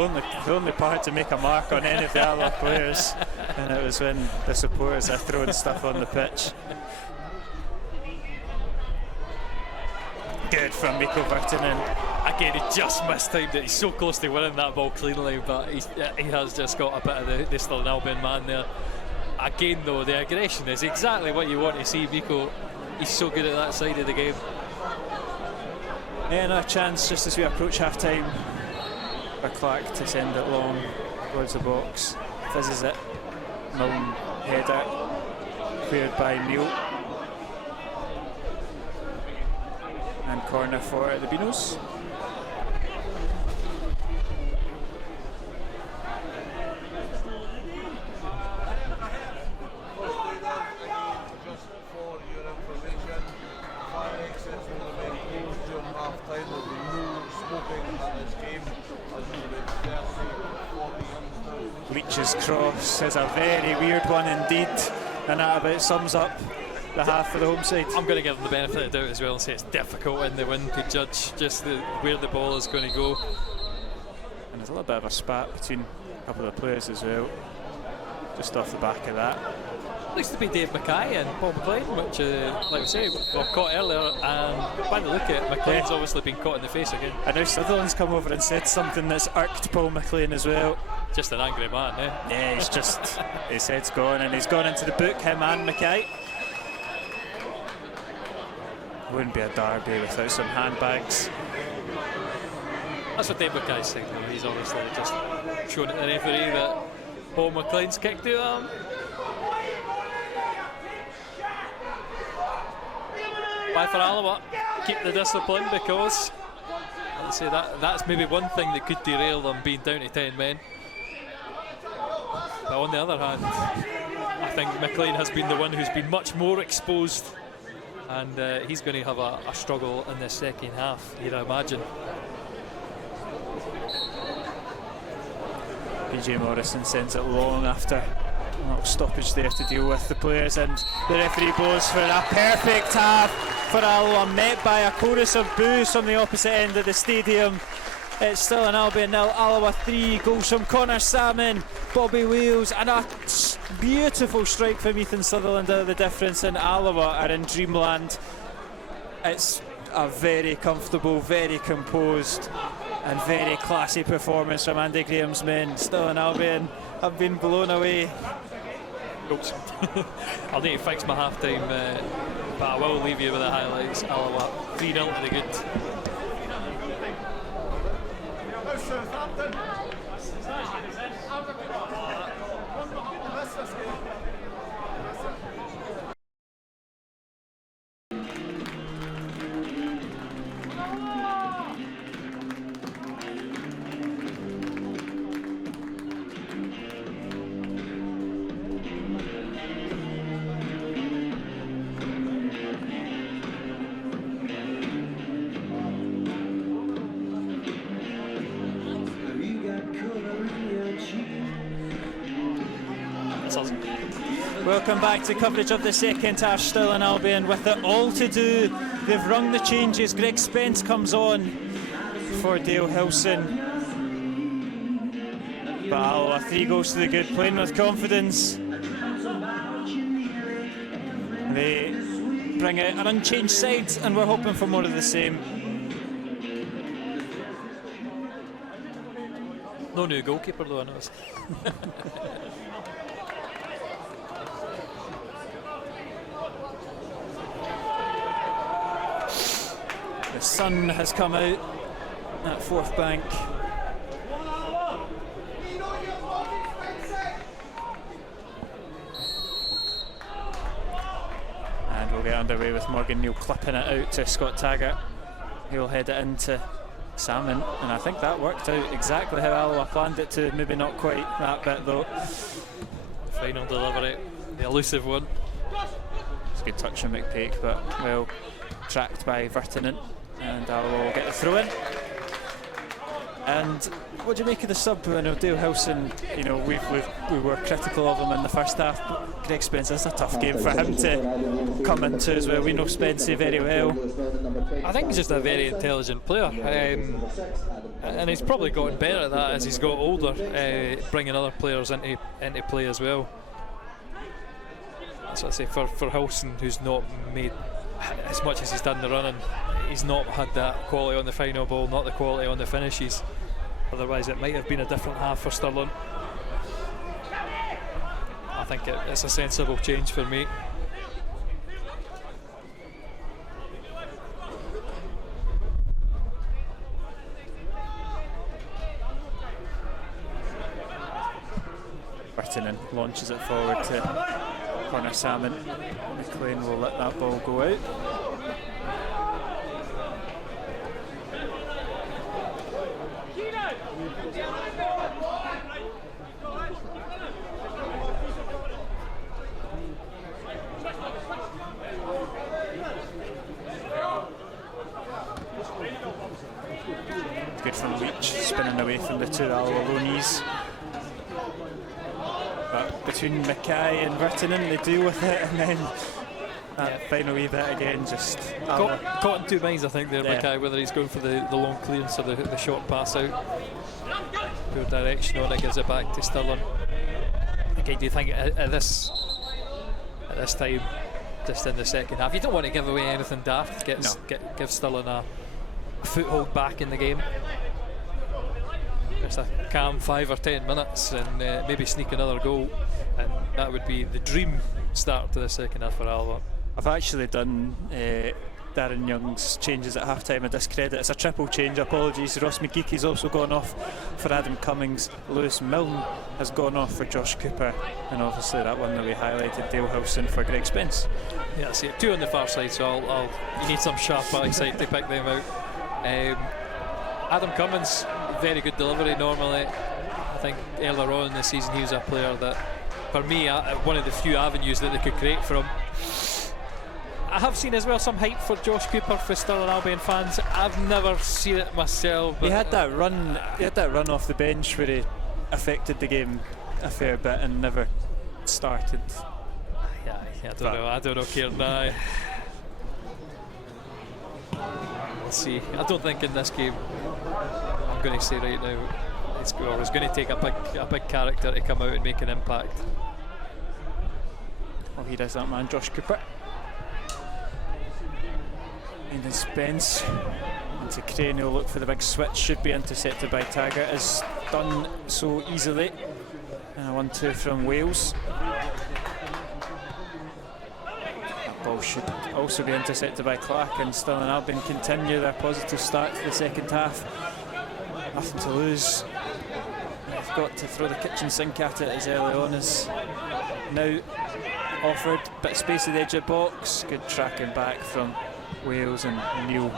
only part to make a mark on any of the Alloa players, and it was when the supporters are throwing stuff on the pitch. Good from Mikko Virtanen. Again, he just mistimed it. He's so close to winning that ball cleanly, but he has just got a bit of the Stirling Albion man there. Again though, the aggression is exactly what you want to see. Mikko, he's so good at that side of the game. Yeah, another chance just as we approach half time for Clark to send it long towards the box. Fizzes it. Milne header cleared by Neil. And corner for the Beanos. Leach's cross is a very weird one indeed, and that about sums up the half for the home side. I'm going to give them the benefit of the doubt as well and say it's difficult in the wind to judge just where the ball is going to go. And there's a little bit of a spat between a couple of the players as well, just off the back of that. Looks to be Dave Mackay and Paul McLean, which, like we say, were caught earlier, and by the look at it, McLean's obviously been caught in the face again. And now Sutherland's come over and said something that's irked Paul McLean as well. Just an angry man, eh? Yeah, he's just, his head's gone, and he's gone into the book, him and Mackay. Wouldn't be a derby without some handbags. That's what Dave Mackay's saying, though. He's obviously just shown at the referee that Paul McLean's kicked to him. Bye for Alloa. Keep the discipline, because I'd say that's maybe one thing that could derail them being down to 10 men. But on the other hand, I think McLean has been the one who's been much more exposed, and he's going to have a struggle in the second half, you'd imagine. PJ Morrison sends it long after a little stoppage there to deal with the players, and the referee blows for a perfect half for Alloa, met by a chorus of boos from the opposite end of the stadium. It's still an Albion 0, Alloa 3. Goals from Connor Salmon, Bobby Wales, and a beautiful strike from Ethan Sutherland. The difference, in Alloa are in dreamland. It's a very comfortable, very composed and very classy performance from Andy Graham's men. Stirling Albion have been blown away. Oops. I'll need to fix my half-time, but I will leave you with the highlights. Alloa 3-0 to the good. Welcome back to coverage of the second half. Stirling Albion with it all to do. They've rung the changes. Greg Spence comes on for Dale Hilson. But Alloa 3 goals to the good, playing with confidence. They bring out an unchanged side and we're hoping for more of the same. No new goalkeeper though, I know. The sun has come out at Fourth Bank. And we'll get underway with Morgan Neal clipping it out to Scott Taggart. He'll head it into Salmon, and I think that worked out exactly how Alloa planned it to. Maybe not quite that bit though. Final delivery, the elusive one. It's a good touch from McPake, but well tracked by Virtanen. And Alloa will get the throw in. And what do you make of the sub? I know Dale Hilson, you know, we were critical of him in the first half, but Greg Spence, is a tough game for him to come into as well. We know Spencer very well. I think he's just a very intelligent player, and he's probably gotten better at that as he's got older, bringing other players into play as well. That's what I say for Hilson, who's not made as much as he's done the running. He's not had that quality on the final ball, not the quality on the finishes. Otherwise it might have been a different half for Stirling. I think it's a sensible change for me. Virtanen launches it forward to Connor Salmon. McLean will let that ball go out. Good from Leach, spinning away from the two Alloa loanees. But between Mackay and Virtanen, they deal with it, and then that final wee bit again, just caught in two minds, I think, there, yeah. Mackay, whether he's going for the long clearance or the short pass out. Poor direction on it, gives it back to Stirling. Again, do you think at this time, just in the second half, you don't want to give away anything daft, give Stirling a foothold back in the game? Just a calm 5 or 10 minutes and maybe sneak another goal, and that would be the dream start to the second half for Alloa. I've actually done Darren Young's changes at half-time a discredit. It's a triple change, apologies. Ross McGeeky's also gone off for Adam Cummings. Lewis Milne has gone off for Josh Cooper, and obviously that one that we highlighted, Dale Hilson for Greg Spence. Yeah, I see it. Two on the far side, so you need some sharp eyesight to pick them out. Adam Cummings, very good delivery normally. I think earlier on in the season he was a player that, for me, one of the few avenues that they could create from. I have seen as well some hype for Josh Cooper for Stirling Albion fans. I've never seen it myself. But he had that run. He had that run off the bench where he affected the game a fair bit and never started. Yeah, I don't know, Kieran. We'll see. I don't think in this game, I'm going to say right now, it's going to take a big character to come out and make an impact. Well, he does that, man, Josh Cooper. And then Spence into Crane, who'll look for the big switch, should be intercepted by Taggart, is done so easily. And a 1-2 from Wales. That ball should also be intercepted by Clark, and Stirling Albion continue their positive start to the second half. Nothing to lose. They've got to throw the kitchen sink at it as early on as now offered. Bit of space at the edge of the box. Good tracking back from Wales, and Neil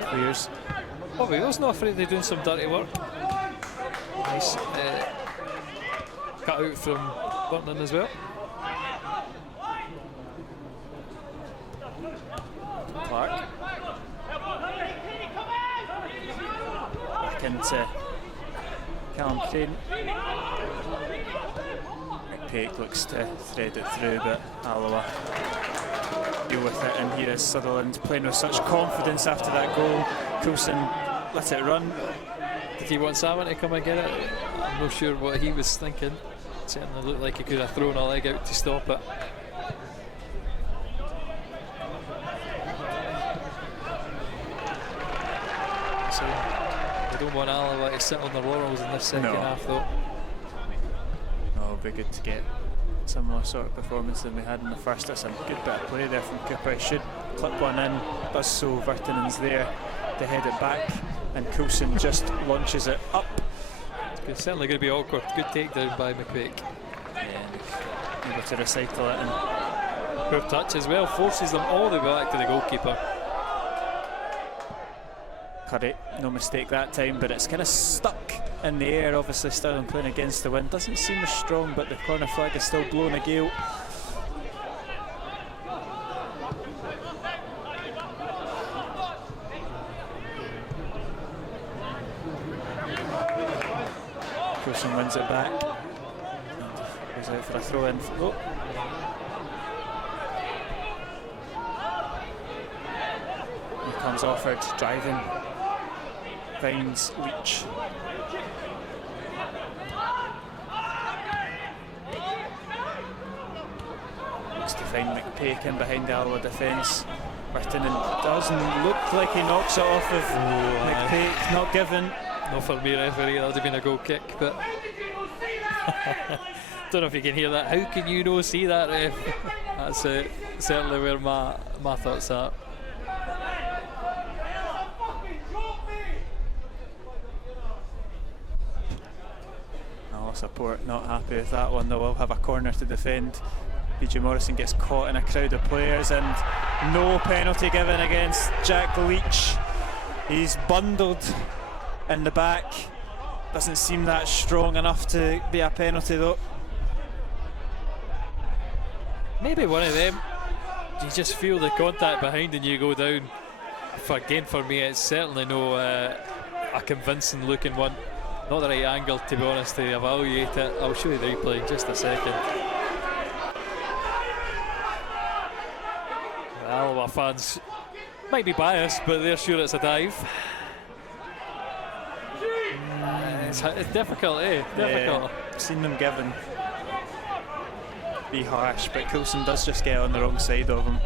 clears. Oh, Wales not afraid of doing some dirty work. Nice cut out from Burton as well. Clark. Back into Callum Crane. McPake looks to thread it through, but Alloa deal with it, and here is Sutherland playing with such confidence after that goal. Coulson let it run. Did he want Salmon to come and get it? I'm not sure what he was thinking. Certainly looked like he could have thrown a leg out to stop it. So they don't want Alloa to sit on their laurels in this second half, though. No, it'll be good to get similar sort of performance than we had in the first. That's a good bit of play there from Cooper. He should clip one in, does so. Virtanen's there to head it back, and Coulson just launches it up. It's certainly going to be awkward. Good takedown by McPake. Yeah, able to recycle it, and poor touch as well, forces them all the way back to the goalkeeper. Curry, no mistake that time, but it's kind of stuck in the air. Obviously Stirling playing against the wind, doesn't seem as strong, but the corner flag is still blowing a gale. Coulson wins it back and goes out for a throw in. Oh. Here comes Offord driving, finds Leach. Looks to find McPake in behind the Alloa defence. Virtanen doesn't look like he knocks it off of McPake, not given. Not for me, referee, that would have been a goal kick, but don't know if you can hear that. How can you not see that, ref? That's certainly where my thoughts are. No support, not happy with that one. They will have a corner to defend. PJ Morrison gets caught in a crowd of players, and no penalty given against Jack Leach. He's bundled in the back. Doesn't seem that strong enough to be a penalty though. Maybe one of them. You just feel the contact behind and you go down. Again, for me, it's certainly no a convincing looking one. Not the right angle, to be honest, to evaluate it. I'll show you the replay in just a second. Alloa fans might be biased, but they're sure it's a dive. It's difficult, eh? Difficult. Yeah, seen them given. Be harsh, but Coulson does just get on the wrong side of him.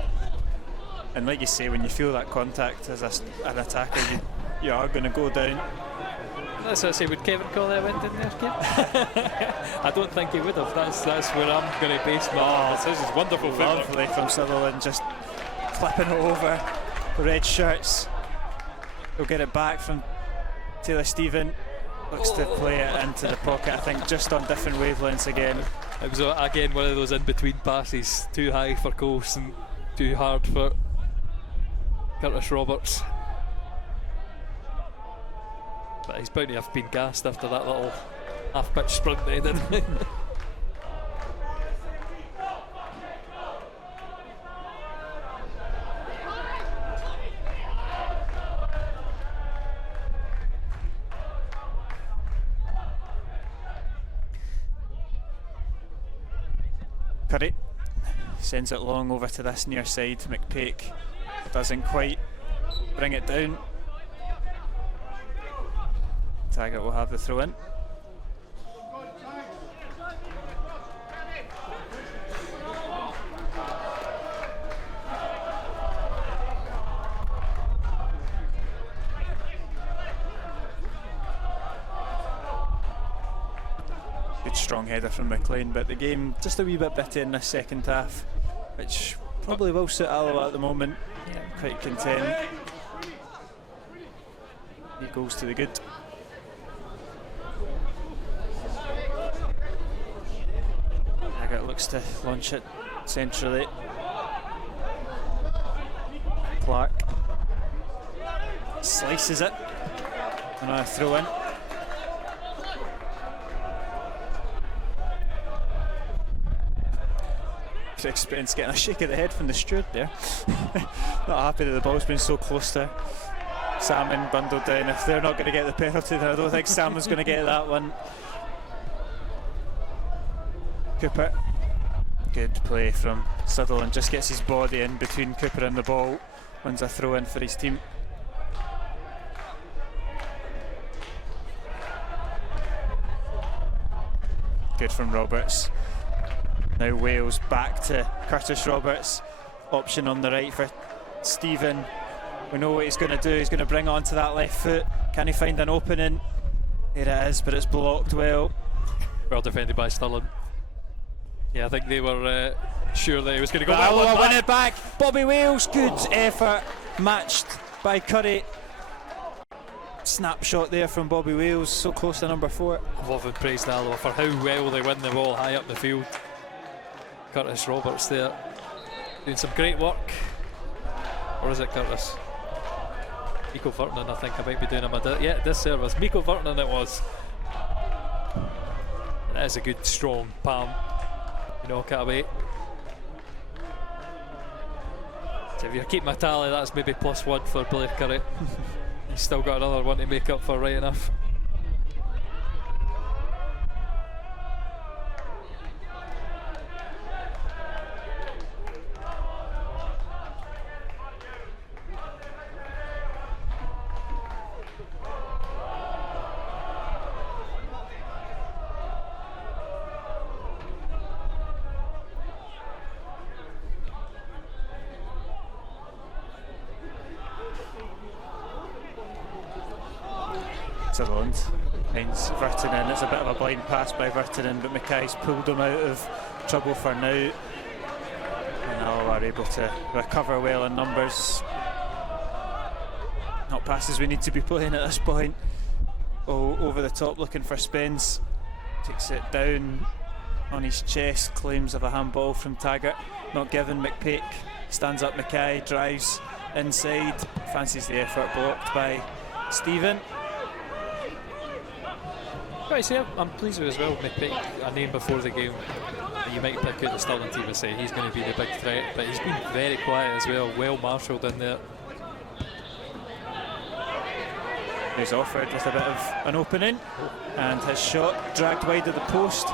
And like you say, when you feel that contact as an attacker, you are going to go down. That's what I say. Would Kevin call that went in there, Kevin? I don't think he would have. That's where I'm going to base my This is wonderful. Lovely from Sutherland, just flipping it over. The red shirts. He'll get it back from Taylor Stephen. Looks to play it into the pocket, I think, just on different wavelengths again. It was again one of those in-between passes. Too high for Coulson, too hard for Curtis Roberts. But he's bound to have been gassed after that little half-pitch sprint they did. Curry sends it long over to this near side. McPake doesn't quite bring it down. Taggart will have the throw in. Good strong header from McLean, but the game just a wee bit bitty in this second half, which probably will suit Alloa at the moment. Yeah, quite content. 8 goals to the good. Taggart looks to launch it centrally. Clark slices it, and a throw in. Spence getting a shake of the head from the steward there. Not happy that the ball's been so close there. Salmon bundled down. If they're not going to get the penalty, then I don't think Salmon's going to get that one. Cooper, good play from Sutherland, just gets his body in between Cooper and the ball, wins a throw in for his team. Good from Roberts. Now Wales back to Curtis Roberts. Option on the right for Stephen. We know what he's going to do. He's going to bring it onto that left foot. Can he find an opening? Here it is, but it's blocked well. Well defended by Stirling. Yeah, I think they were sure that he was going to go that one win it back. Bobby Wales, good effort, matched by Curry. Snapshot there from Bobby Wales, so close to number 4. I've often praised Alloa for how well they win the ball high up the field. Curtis Roberts there doing some great work. Or is it Curtis? Miko Vertinen, I think I might be doing him a yeah, disservice. Miko Vertinen it was. And that is a good strong palm. You know, can't wait. So if you keep my tally, that's maybe +1 for Blair Curry. He's still got another one to make up for, right enough. Sutherland finds Vertinen. It's a bit of a blind pass by Vertinen, but Mackay's pulled him out of trouble for now. And Alloa are able to recover well in numbers. Not passes we need to be playing at this point. Oh, over the top looking for Spence. Takes it down on his chest, claims of a handball from Taggart. Not given. McPake stands up Mackay, drives inside, fancies the effort, blocked by Stephen. Right, see, I'm pleased with as well. McPake, a name before the game. You might pick out the Stirling team and say he's going to be the big threat, but he's been very quiet as well, well marshalled in there. He's offered with a bit of an opening, and his shot dragged wide of the post.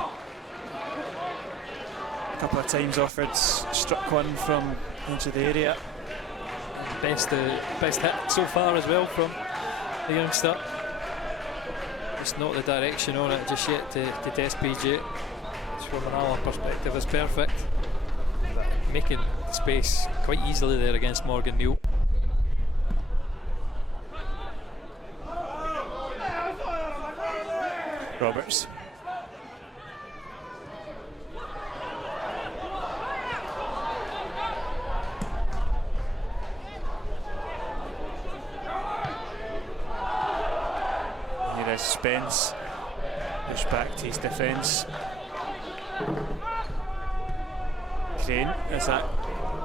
A couple of times offered, struck one from into the area. Best hit so far as well from the youngster. Just not the direction on it just yet to test PJ. Just from an Alloa perspective is perfect. But making space quite easily there against Morgan Neal. Roberts. Here is Spence. Push back to his defence. Crane, is that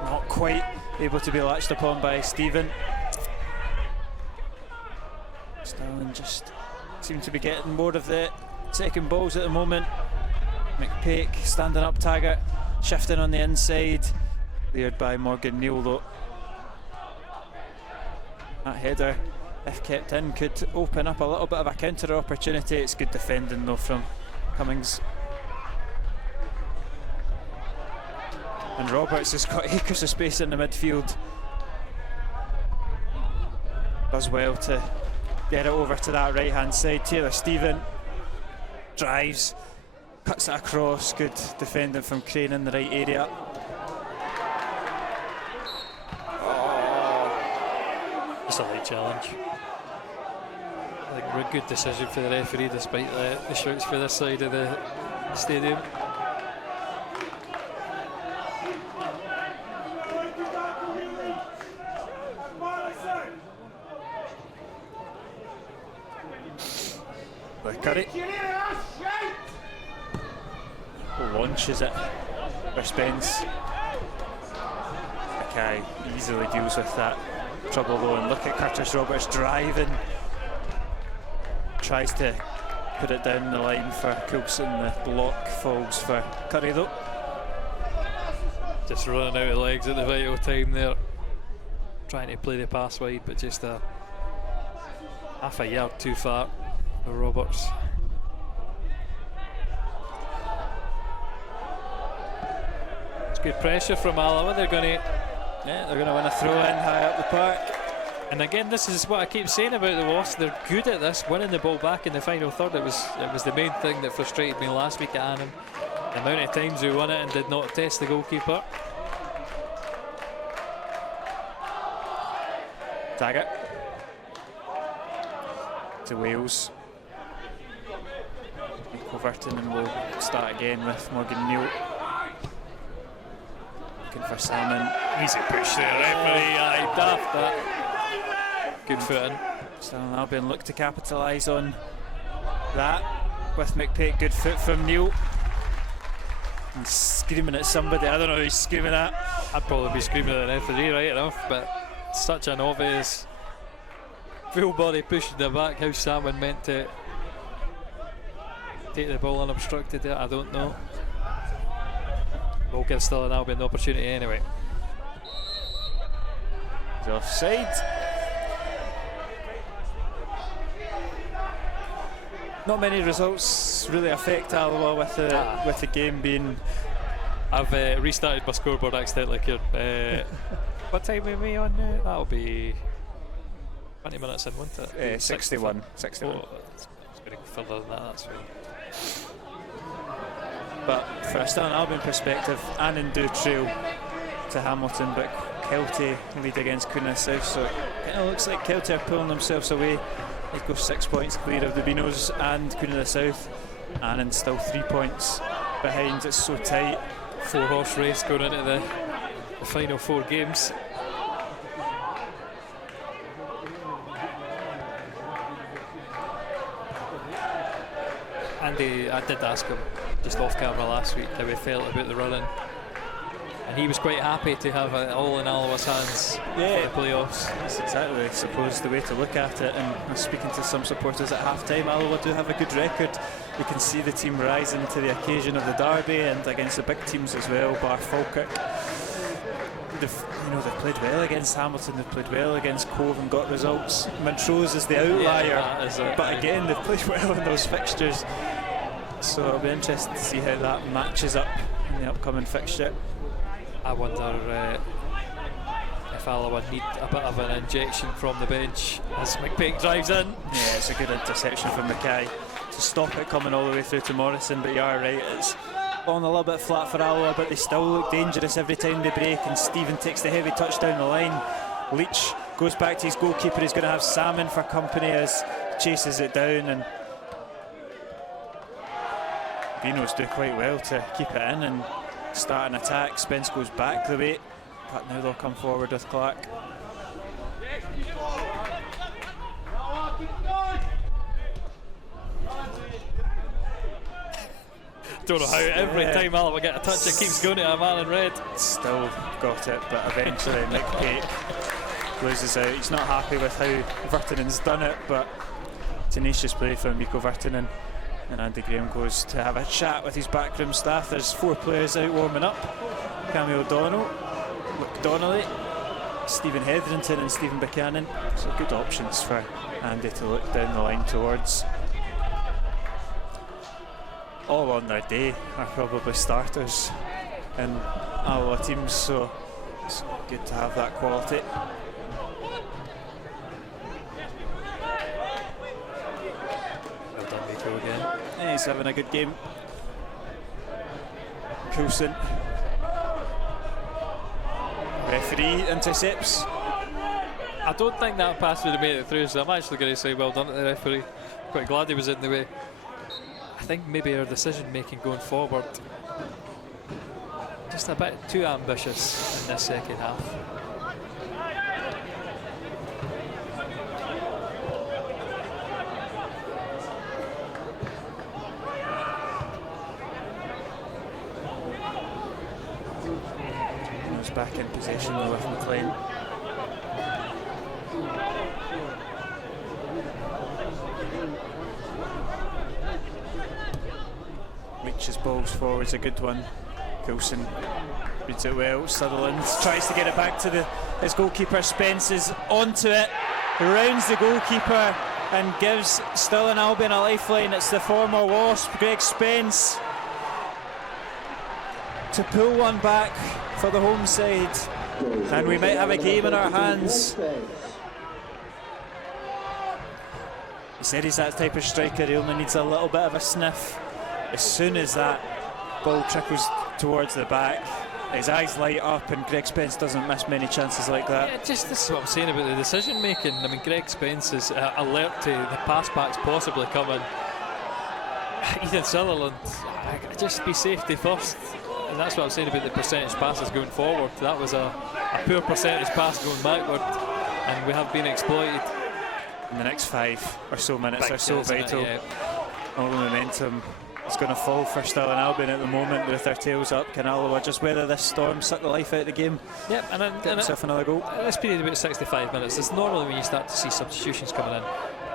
not quite able to be latched upon by Stephen? Stirling just seem to be getting more of the second balls at the moment. McPake standing up, Taggart shifting on the inside, cleared by Morgan Neal though. That header, if kept in, could open up a little bit of a counter opportunity. It's good defending though from Cummings. And Roberts has got acres of space in the midfield. Does well to get it over to that right hand side. Taylor Stephen drives, cuts it across. Good defending from Crane in the right area. Oh. It's a late challenge. I think a good decision for the referee despite the shouts for this side of the Stadium. Curry launches it for Spence. Mackay easily deals with that trouble though, and look at Curtis Roberts driving, tries to put it down the line for Coulson. The block falls for Curry though. Just running out of legs at the vital time there, trying to play the pass wide, but just a half a yard too far for Roberts. It's good pressure from Alloa. They're going to win a throw in high up the park. And again, this is what I keep saying about the Wasps. They're good at this, winning the ball back in the final third. It was the main thing that frustrated me last week at Annan. The amount of times we won it and did not test the goalkeeper. Taggart to Wales. Overton, and we'll start again with Morgan Neal. Looking for Salmon. Easy push there, referee. Aye, daft that. Good footing. Stirling Albion look to capitalise on that with McPake. Good foot from Neal. And screaming at somebody. I don't know who he's screaming at. I'd probably be screaming at the referee, right enough, but such an obvious full body push in the back. How Salmon meant to take the ball unobstructed there, I don't know. We'll give Stirling Albion the opportunity anyway. He's offside. Not many results really affect Alloa with the game being. I've restarted my scoreboard accidentally here. What time are we on now? That'll be 20 minutes in, won't it? 61. 61. Oh, it's going to go further than that, that's right. But for a Stirling Albion perspective, Annan do trail to Hamilton, but Kelty lead against Coonagh South, so it kind of looks like Kelty are pulling themselves away. They go 6 points clear of the Beanos and Coonagh South. Annan still 3 points behind. It's so tight. 4-horse race going into the final 4 games. Andy, I did ask him just off camera last week how he felt about the running, and he was quite happy to have it all in Alloa's hands for the playoffs. That's exactly, I suppose, the way to look at it. And I was speaking to some supporters at half-time. Alloa do have a good record. We can see the team rising to the occasion of the derby and against the big teams as well, bar Falkirk. They've played well against Hamilton, they've played well against Cove and got results. Montrose is the outlier, but again they've played well in those fixtures. So it'll be interesting to see how that matches up in the upcoming fixture. I wonder if Alloa need a bit of an injection from the bench as McPake drives in. Yeah, it's a good interception from Mackay to stop it coming all the way through to Morrison, but you are right, it's falling a little bit flat for Alloa, but they still look dangerous every time they break, and Stephen takes the heavy touch down the line. Leach goes back to his goalkeeper. He's going to have Salmon for company as chases it down, and Beanos do quite well to keep it in and start an attack. Spence goes back the way, but now they'll come forward with Clark. Don't know how every time Alloa get a touch it keeps going to a man in red. Still got it, but eventually McPake loses out. He's not happy with how Virtanen's done it, but tenacious play from Miko Virtanen. And Andy Graham goes to have a chat with his backroom staff. There's 4 players out warming up. Cammy O'Donnell, Luke Donnelly, Stephen Hetherington and Stephen Buchanan. So good options for Andy to look down the line towards. All on their day are probably starters in Alloa teams, so it's good to have that quality. Well done, Miko again. Yeah, he's having a good game. Coulson. Referee intercepts. I don't think that pass would have made it through, so I'm actually going to say well done to the referee. Quite glad he was in the way. I think maybe our decision making going forward just a bit too ambitious in this second half. He's back in possession though with McLean. Reaches balls forwards, a good one. Coulson reads it well. Sutherland tries to get it back to his goalkeeper. Spence is onto it, rounds the goalkeeper and gives Stirling Albion a lifeline. It's the former Wasp, Greg Spence, to pull one back for the home side, and we might have a game in our hands. He said he's that type of striker, he only needs a little bit of a sniff. As soon as that ball trickles towards the back, his eyes light up, and Greg Spence doesn't miss many chances like that. Yeah, just this is what I'm saying about the decision making. I mean, Greg Spence is alert to the pass backs possibly coming. Ethan Sutherland, just be safety first. And that's what I'm saying about the percentage passes going forward. That was a poor percentage pass going backward, and we have been exploited. And the next 5 or so minutes are so vital. Yeah. All the momentum is going to fall for Stirling Albion at the moment with their tails up. Can Alloa just weather this storm, suck the life out of the game? Yep, and get himself another goal. This period about 65 minutes. It's normally when you start to see substitutions coming in.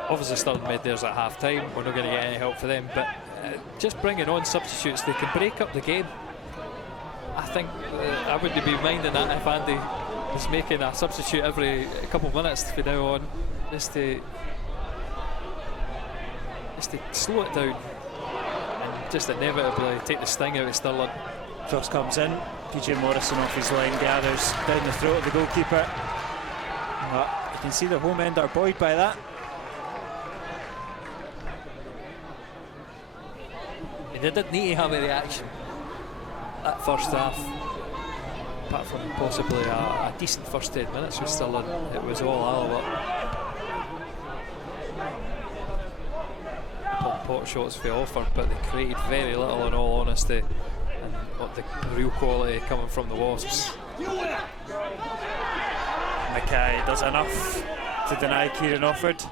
Obviously Stirling made theirs at half time. We're not going to get any help for them, but just bringing on substitutes, they can break up the game. I think I wouldn't be minding that if Andy was making a substitute every couple of minutes from now on, just to slow it down and just inevitably take the sting out of Stirling. Cross comes in, PJ Morrison off his line, gathers down the throat of the goalkeeper. But you can see the home end are buoyed by that. They didn't need to have a reaction that first half, apart from possibly a decent first 10 minutes with Stirling. It was all Alloa. Pot shots for offer, but they created very little in all honesty, and what the real quality coming from the Wasps. Mackay does enough to deny Kieran Offord.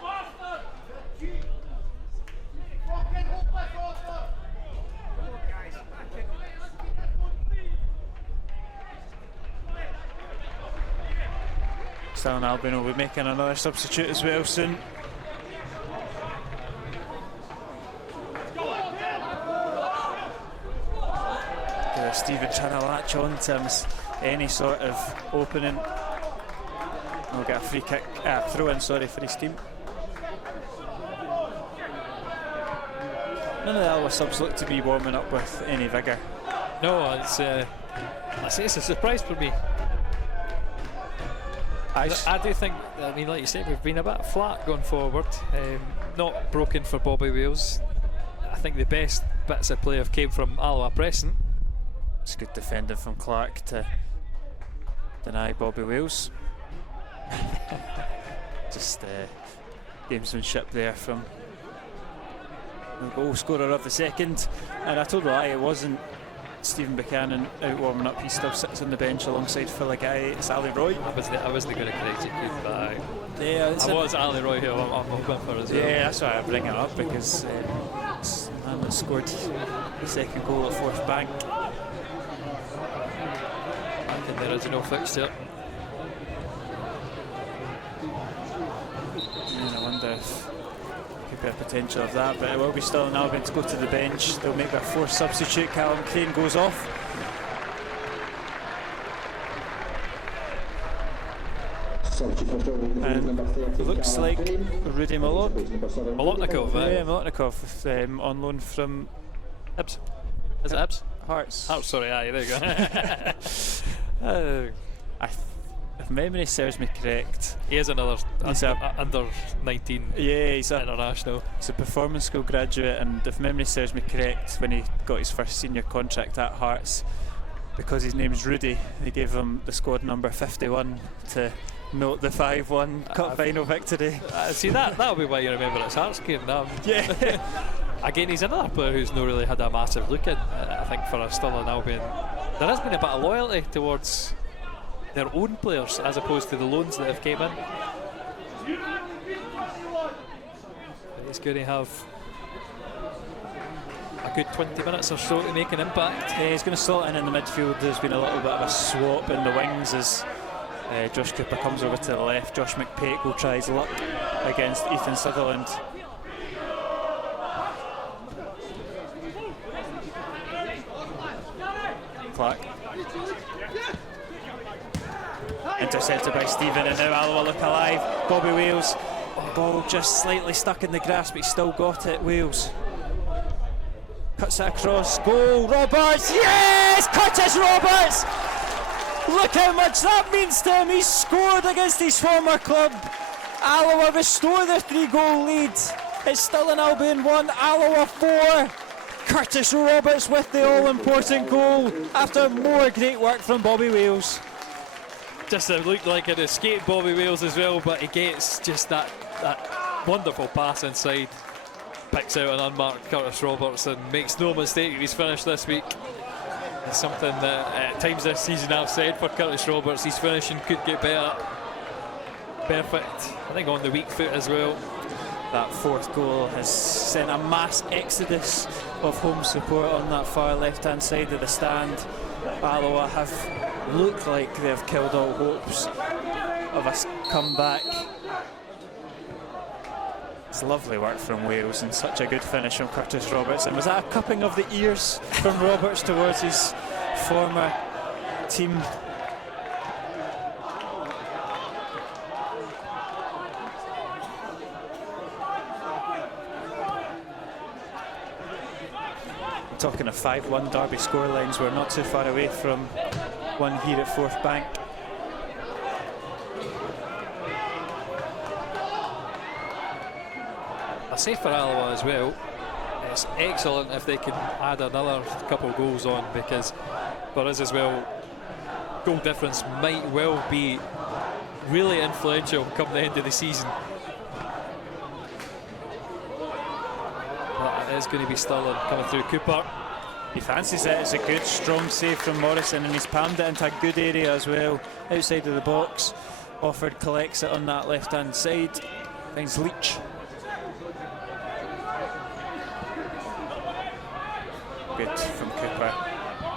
Stirling Albion will be making another substitute as well soon. Stephen trying to latch on to any sort of opening. We'll get a free kick, throw in, sorry, for his team. None of the Alloa subs look to be warming up with any vigour. No, it's a surprise for me. I do think, I mean, like you said, we've been a bit flat going forward. Not broken for Bobby Wales. I think the best bits of play have came from Alloa pressing. It's good defending from Clark to deny Bobby Wales. Just gamesmanship there from the goal scorer of the second. And I told a lie, it wasn't Stephen Buchanan out warming up. He still sits on the bench alongside Phil Guy. It's Ali Roy. I wasn't going to correct you, but yeah, I was Ali Roy here. I'm hoping for as well. Yeah, that's why I bring it up, because it's the man that scored the second goal at Forth Bank in the original fixture. And I wonder if could be a potential of that, but it will be Stirling Albion to go to the bench. They'll make their fourth substitute. Callum Crane goes off. And it looks like Rudy Molotnikov, yeah, Molotnikov, on loan from Hibs. Is it Hibs? Hearts. Hearts, sorry, there you go. If memory serves me correct, he is another under 19 he's international. He's a performance school graduate, and if memory serves me correct, when he got his first senior contract at Hearts, because his name's Rudy, they gave him the squad number 51 to note the 5-1 cup final victory. See, that'll be why you remember it's Hearts game now. Yeah. Again, he's another player who's not really had a massive look in. I think for a Stirling Albion, there has been a bit of loyalty towards their own players as opposed to the loans that have came in. But he's going to have a good 20 minutes or so to make an impact. Yeah, he's going to slot in the midfield. There's been a little bit of a swap in the wings as Josh Cooper comes over to the left. Josh McPake will try his luck against Ethan Sutherland. Clark. Intercepted by Stephen, and now Alloa look alive. Bobby Wales, ball just slightly stuck in the grass, but he's still got it. Wales cuts it across, goal, Roberts, yes! Curtis Roberts! Look how much that means to him. He's scored against his former club. Alloa restore their 3-goal lead. It's Stirling Albion 1, Alloa 4. Curtis Roberts with the all-important goal after more great work from Bobby Wales. Just looked like it escaped Bobby Wales as well, but he gets just that wonderful pass inside, picks out an unmarked Curtis Roberts and makes no mistake. He's finished this week. It's something that at times this season I've said for Curtis Roberts, his finishing could get better. Perfect, I think on the weak foot as well. That fourth goal has sent a mass exodus of home support on that far left-hand side of the stand. Alloa have looked like they've killed all hopes of a comeback. It's lovely work from Wales and such a good finish from Curtis Roberts. And was that a cupping of the ears from Roberts towards his former team? Talking of 5-1 derby scorelines, we're not too far away from one here at Forth Bank. I say for Alloa as well, it's excellent if they can add another couple of goals on, because for us as well, goal difference might well be really influential come the end of the season. It is going to be Stirling coming through. Cooper, he fancies it. It's a good strong save from Morrison, and he's palmed it into a good area as well, outside of the box. Offord collects it on that left hand side, finds Leach. Good from Cooper,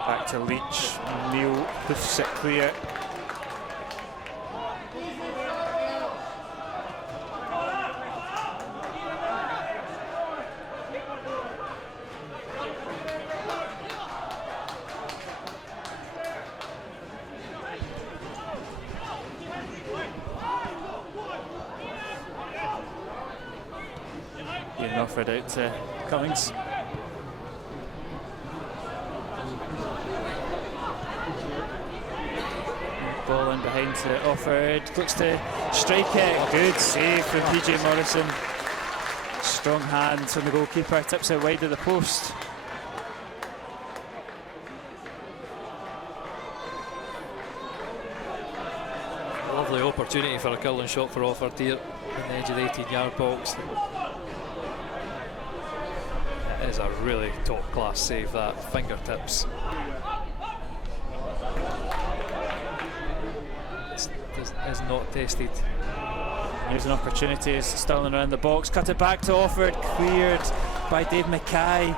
back to Leach. Neil hoofs it clear. Offord out to Cummings. Ball in behind to Offord, looks to strike it. Good save from PJ Morrison. Strong hands from the goalkeeper, tips it wide of the post. lovely opportunity for a curling shot for Offord here in the edge of the 18-yard box. It is a really top-class save, that. Fingertips. Is not tested. Here's an opportunity as Stirling around the box, cut it back to Offord, cleared by Dave Mackay.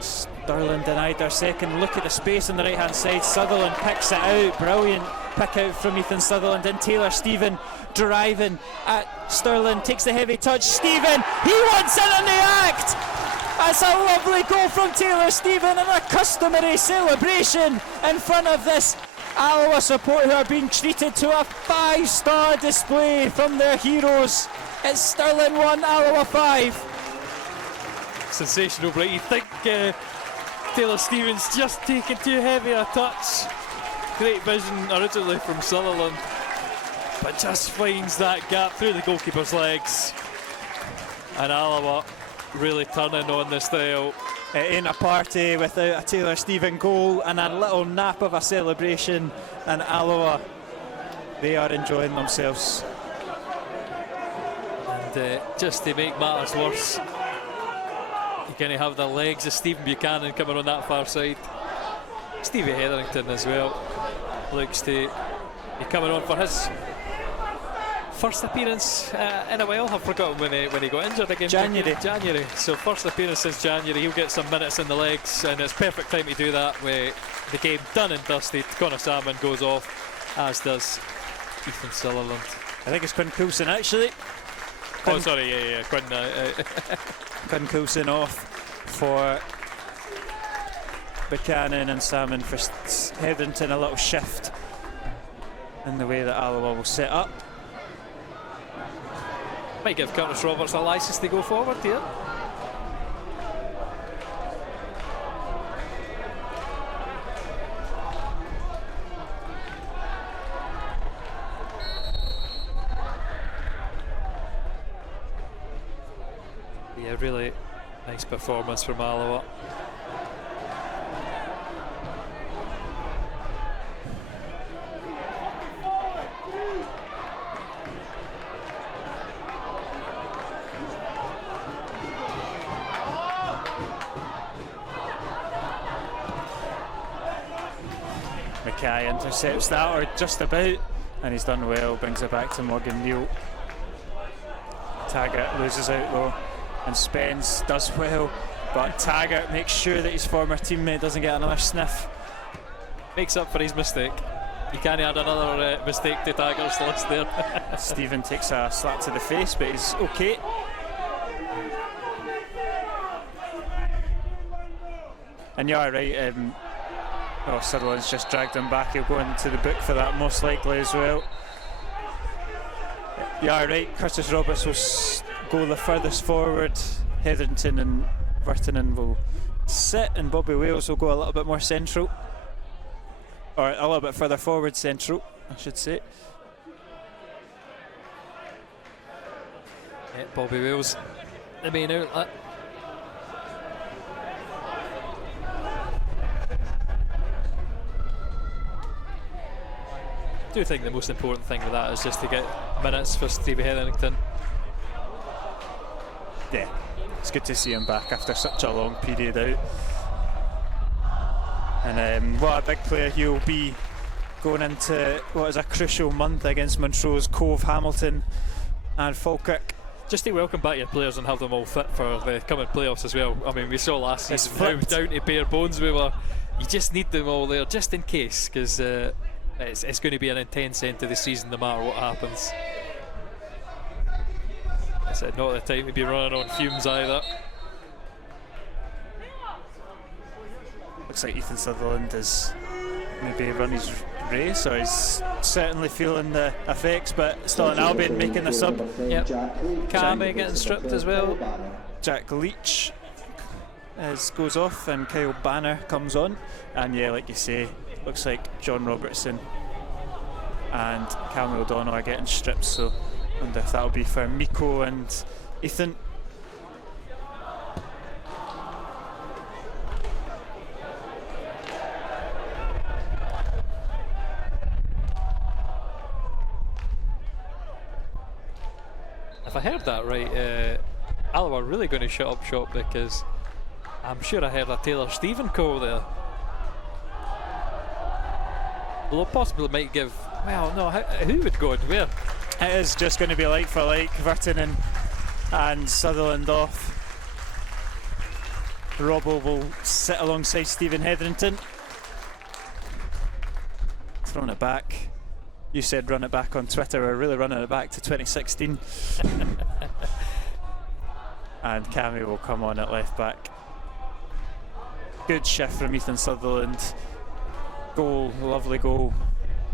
Stirling denied their second. Look at the space on the right hand side. Sutherland picks it out. Brilliant pick out from Ethan Sutherland. And Taylor Stephen driving at Stirling, takes the heavy touch. Stephen, he wants in on the act. That's a lovely goal from Taylor Stephen, and a customary celebration in front of this Alloa support, who are being treated to a 5-star display from their heroes. It's Stirling 1, Alloa 5. Sensational, Bright. You think Taylor Stevens just taking too heavy a touch. Great vision originally from Sutherland, but just finds that gap through the goalkeeper's legs. And Alloa really turning on the style. It ain't a party without a Taylor Stephen goal and a little nap of a celebration, and Alloa, they are enjoying themselves. And just to make matters worse, you're going to have the legs of Stephen Buchanan coming on that far side. Stevie Hetherington as well looks to be coming on for his first appearance in a while. I've forgotten when he got injured again. January. So first appearance since January. He'll get some minutes in the legs, and it's perfect time to do that with the game done and dusted. Connor Salmon goes off, as does Ethan Sutherland. I think it's Quinn Coulson actually. Quinn Coulson off for Buchanan and Salmon for Hetherington. A little shift in the way that Alloa will set up. Might give Curtis Roberts a licence to go forward here. Yeah, really nice performance from Alloa. Mackay intercepts that, or just about, and he's done well, brings it back to Morgan Neal. Taggart loses out though, and Spence does well, but Taggart makes sure that his former teammate doesn't get another sniff. Makes up for his mistake. You can't add another mistake to Taggart's list there. Stephen takes a slap to the face, but he's okay. And you're right, Sutherland's just dragged him back. He'll go into the book for that most likely as well. Yeah, right, Curtis Roberts will go the furthest forward. Hetherington and Virtanen will sit, and Bobby Wales will go a little bit more central. Or a little bit further forward central, I should say. Yeah, Bobby Wales, the main outlet. I do think the most important thing with that is just to get minutes for Stevie Hetherington. Yeah, it's good to see him back after such a long period out. And what a big player he'll be going into what is a crucial month against Montrose, Cove, Hamilton and Falkirk. Just to welcome back your players and have them all fit for the coming playoffs as well. I mean, we saw last season how down to bare bones we were. You just need them all there just in case, because it's going to be an intense end to the season no matter what happens. I said, not the time to be running on fumes either. Looks like Ethan Sutherland has maybe run his race, or he's certainly feeling the effects, but still an Albion making the sub. Yep. Kame getting stripped as well. Jack Leach goes off and Kyle Banner comes on, and yeah, like you say, looks like John Robertson and Cammy O'Donnell are getting stripped, so I wonder if that'll be for Miko and Ethan. If I heard that right, Alloa are really going to shut up shop, because I'm sure I heard a Taylor Stephen call there. Although possibly might give, well, no, who would go and where? It is just going to be like for like, Virtanen and Sutherland off. Robbo will sit alongside Stephen Hetherington. Throwing it back. You said run it back on Twitter, we're really running it back to 2016. And Cammy will come on at left back. Good shift from Ethan Sutherland. Goal, lovely goal.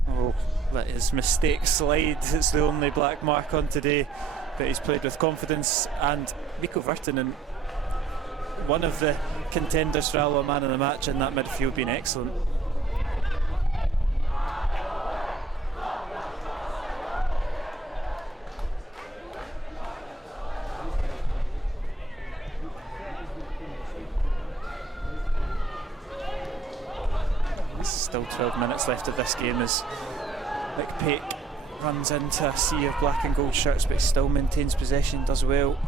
Oh, let his mistake slide. It's the only black mark on today, but he's played with confidence. And Miko Virtanen, one of the contenders for Alloa man of the match in that midfield, been excellent. Still 12 minutes left of this game as McPake runs into a sea of black and gold shirts, but still maintains possession, does well.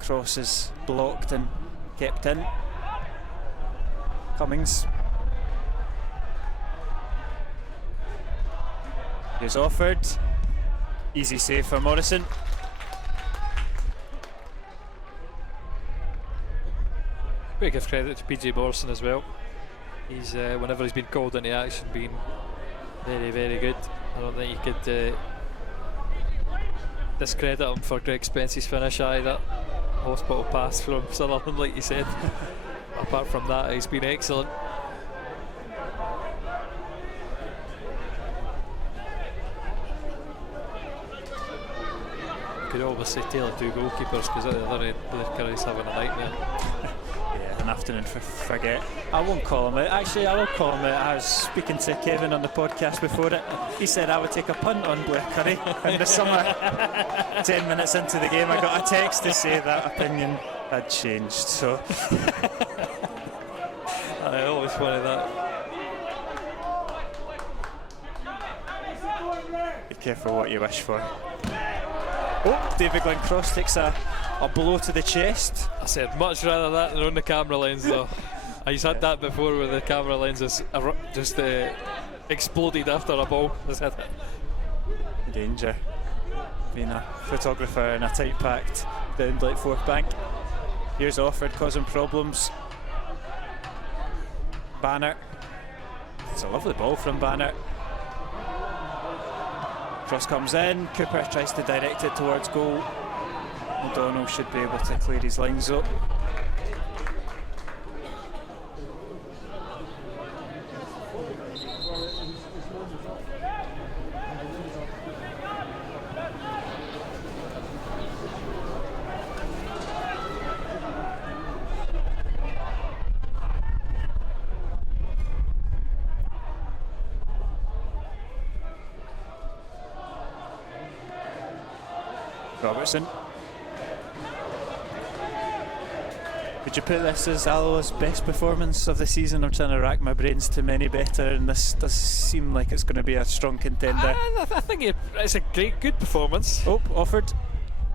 Cross is blocked and kept in. Cummings. Here's offered. Easy save for Morrison. Big give credit to PJ Morrison as well. He's whenever he's been called into action, been very, very good. I don't think you could discredit him for Greg Spence's finish. That hospital pass from Sutherland, like you said. Apart from that, he's been excellent. Could almost say Taylor two goalkeepers, because at the other end, Blair Curry's having a nightmare. Yeah, an afternoon for forget. I won't call him out. Actually, I will call him out. I was speaking to Kevin on the podcast before it. He said I would take a punt on Blair Curry in the summer. 10 minutes into the game, I got a text to say that opinion had changed. So I always wanted that. Be careful what you wish for. Oh, David Glencross takes a blow to the chest. I said much rather that than on the camera lens, though. I've had that before where the camera lenses just exploded after a ball. Danger. Being a photographer in a tight packed down like Fourth Bank. Here's offered, causing problems. Banner. It's a lovely ball from Banner. Cross comes in, Cooper tries to direct it towards goal. O'Donnell should be able to clear his lines up. Robertson. Would you put this as Alloa's best performance of the season? I'm trying to rack my brains to many better, and this does seem like it's going to be a strong contender. I think it's a good performance. Oh, offered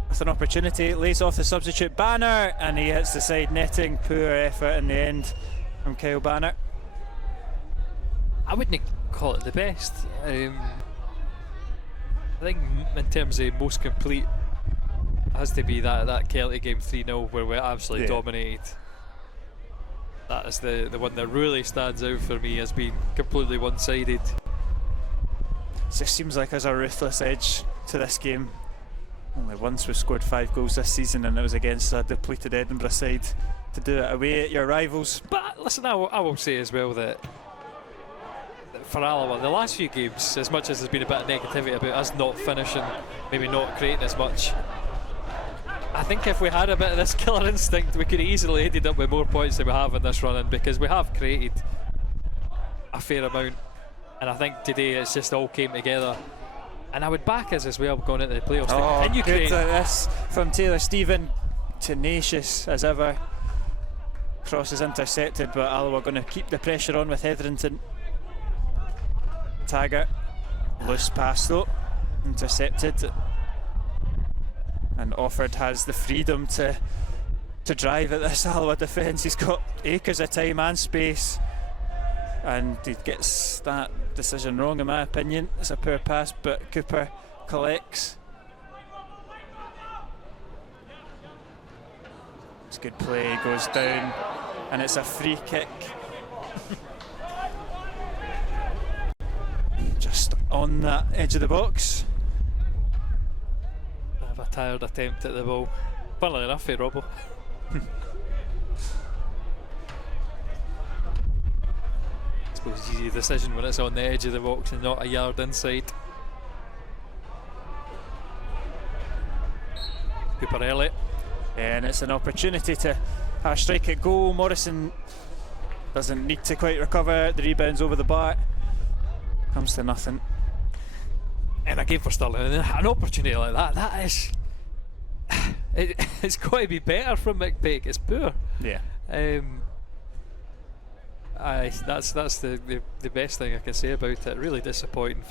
with an opportunity, lays off the substitute Banner, and he hits the side netting. Poor effort in the end from Kyle Banner. I wouldn't call it the best. I think in terms of most complete, has to be that Celtic game 3-0 where we absolutely dominated. That is the one that really stands out for me as being completely one-sided. It just seems like there's a ruthless edge to this game. Only once we've scored 5 goals this season, and it was against a depleted Edinburgh side. To do it away at your rivals. But listen, I will say as well that for Alloa, the last few games, as much as there's been a bit of negativity about us not finishing, maybe not creating as much, I think if we had a bit of this killer instinct, we could have easily ended up with more points than we have in this run-in, because we have created a fair amount, and I think today it's just all came together. And I would back us as well going into the playoffs to continue creating. Good at this from Taylor Stephen, tenacious as ever. Cross is intercepted, but Alloa going to keep the pressure on with Hetherington. Taggart, loose pass though, intercepted. And Offord has the freedom to drive at this Alloa defence. He's got acres of time and space, and he gets that decision wrong in my opinion. It's a poor pass, but Cooper collects. It's good play, goes down, and it's a free kick. Just on that edge of the box. A tired attempt at the ball. Funnily enough, for Robbo. I suppose it's easy decision when it's on the edge of the box and not a yard inside. Cooper Elliott. And it's an opportunity to have a strike at goal. Morrison doesn't need to quite recover. The rebound's over the bar. Comes to nothing. And again for Stirling, an opportunity like that is it's got to be better from McPake. It's poor. Yeah. That's the best thing I can say about it. Really disappointing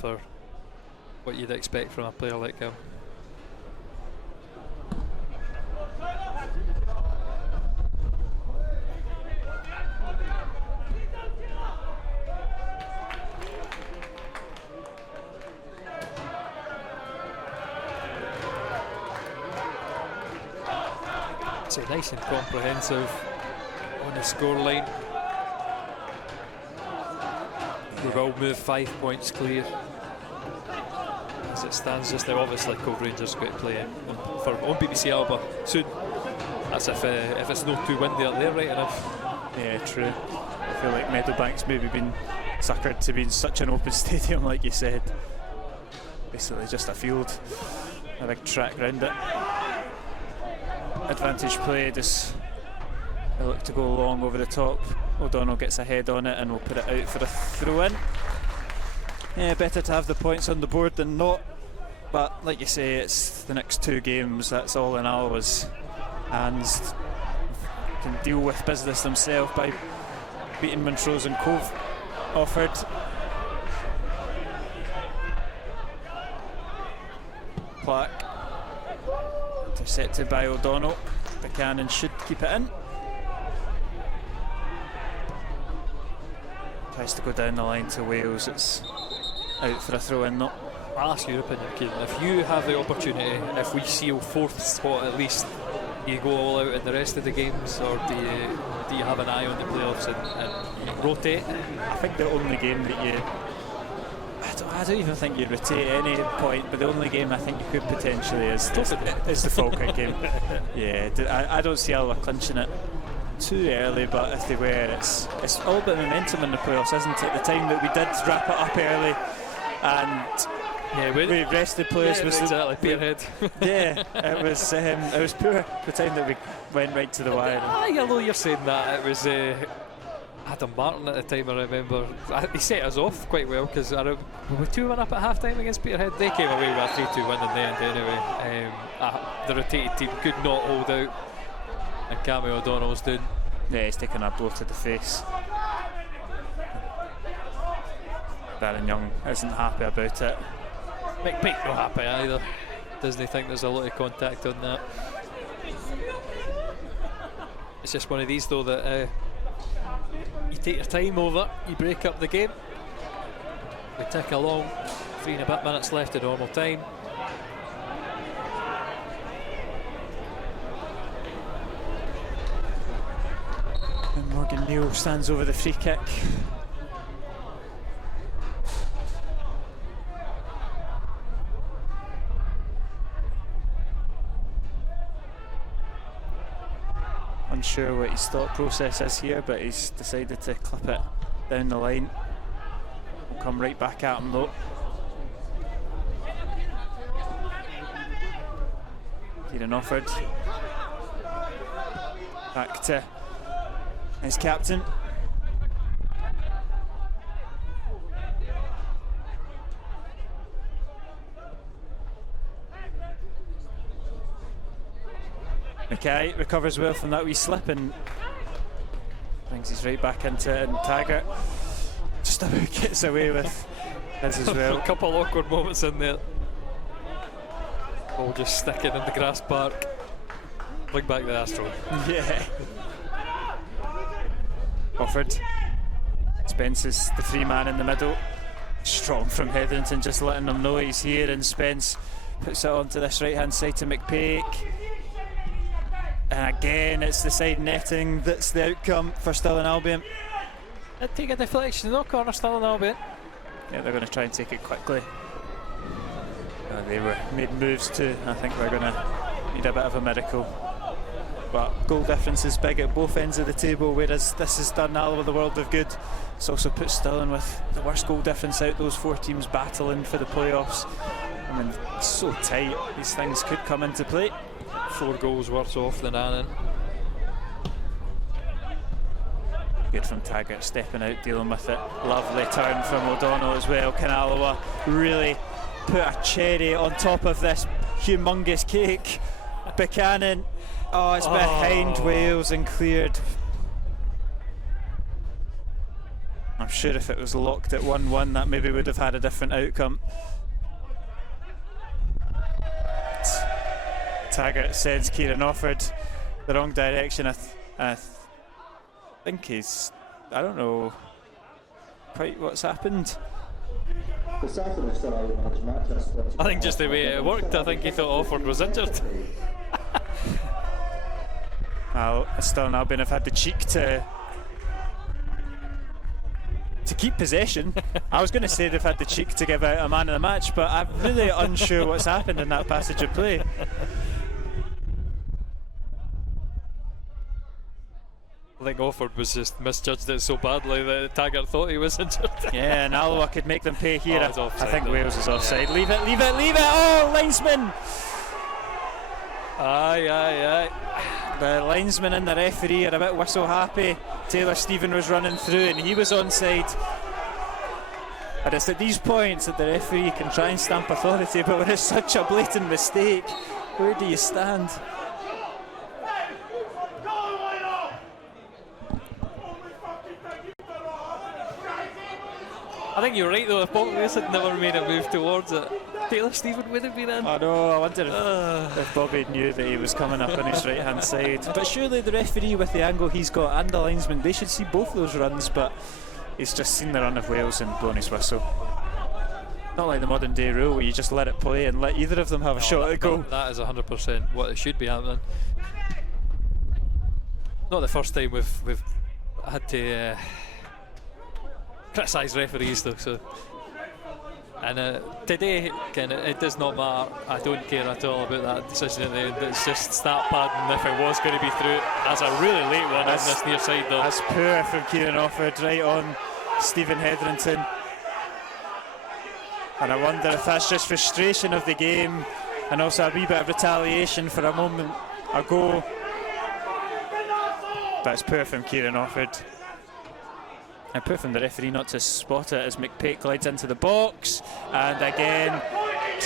what you'd expect from a player like him. So nice and comprehensive on the scoreline. We've all moved 5 points clear. As it stands just now, obviously Cove Rangers going to play on BBC Alba soon. That's if it's no too windy up there, right enough. Yeah, true. I feel like Meadowbank's maybe been suckered to being such an open stadium, like you said. Basically just a field, a big track round it. Advantage play, just they look to go long over the top. O'Donnell gets a head on it and will put it out for a throw in. Yeah, better to have the points on the board than not, but like you say, it's the next 2 games, that's all in Alloa's hands. Can deal with business themselves by beating Montrose and Cove. Offered. Plaque. Intercepted by O'Donnell. Buchanan should keep it in. Tries to go down the line to Wales. It's out for a throw in though. I'll ask your opinion, Keelan. If you have the opportunity, if we seal 4th spot at least, do you go all out in the rest of the games, or do you have an eye on the playoffs and rotate? I think the only game that you... I don't even think you rotate at any point, but the only game I think you could potentially is the Falkirk game. Yeah, I don't see Alloa clinching it too early, but if they were, it's all about momentum in the playoffs, isn't it? The time that we did wrap it up early and we rested players. Yeah, was exactly, Pearhead. Yeah, it was poor the time that we went right to the wire. Although you're saying that, it was Adam Martin at the time, I remember. He set us off quite well because we were 2-1 up at half time against Peterhead. They came away with a 3-2 win in the end anyway. The rotated team could not hold out, and Cammy O'Donnell's doing. Yeah, he's taking a blow to the face. Darren Young isn't happy about it. McPeak not happy either. Doesn't he think there's a lot of contact on that? It's just one of these though that you take your time over, you break up the game. We tick along, 3 and a bit minutes left at normal time. And Morgan Neal stands over the free kick. Unsure what his thought process is here, but he's decided to clip it down the line. We'll come right back at him though. Kieran offered. Back to his captain. Mackay recovers well from that wee slip and brings his right back into it, and Taggart just about gets away with his as well. A couple awkward moments in there. All just sticking in the grass park. Bring back the Astro. Yeah. Offered. Spence is the free man in the middle. Strong from Hetherington, just letting them know he's here, and Spence puts it onto this right hand side to McPake. And again, it's the side netting that's the outcome for Stirling Albion. Did take a deflection, no corner, Stirling Albion. Yeah, they're going to try and take it quickly. They were made moves too. I think we're going to need a bit of a miracle. But goal difference is big at both ends of the table, whereas this has done Alloa the world of good. It's also put Stirling with the worst goal difference out, those 4 teams battling for the playoffs. I mean, it's so tight, these things could come into play. 4 goals worse off than Annan. Good from Taggart, stepping out, dealing with it. Lovely turn from O'Donnell as well. Can Alloa really put a cherry on top of this humongous cake? Buchanan, oh, it's behind Wales and cleared. I'm sure if it was locked at 1-1, that maybe would have had a different outcome. Taggart sends Kieran Offord the wrong direction. I think he's, I don't know quite what's happened. I think just the way it worked, I think he thought Offord was injured. Well, Stirling Albion have had the cheek to keep possession. I was going to say they've had the cheek to give out a man of the match, but I'm really unsure what's happened in that passage of play. I think Offord was just misjudged it so badly that Taggart thought he was injured. Yeah, and Alloa could make them pay here. Oh, offside, I think though. Wales is offside. Leave it, leave it, leave it! Oh, linesman! Aye. The linesman and the referee are a bit whistle happy. Taylor Stephen was running through and he was onside. And it's at these points that the referee can try and stamp authority, but when it's such a blatant mistake, where do you stand? I think you're right though, if Bobby had never made a move towards it, Taylor Stephen would have been in. I know, I wonder if Bobby knew that he was coming up on his right hand side. But surely the referee, with the angle he's got, and the linesman, they should see both those runs, but he's just seen the run of Wales and blown his whistle. Not like the modern day rule where you just let it play and let either of them have a shot at goal. That is 100% what it should be happening. Not the first time we've had to criticise referees though, so. And today, again, it does not matter. I don't care at all about that decision at the end. It's just stat padding if it was going to be through. That's a really late one on this near side though. That's poor from Kieran Offord, right on Stephen Hetherington. And I wonder if that's just frustration of the game and also a wee bit of retaliation for a moment ago. That's poor from Kieran Offord. And poor from the referee not to spot it as McPake glides into the box and again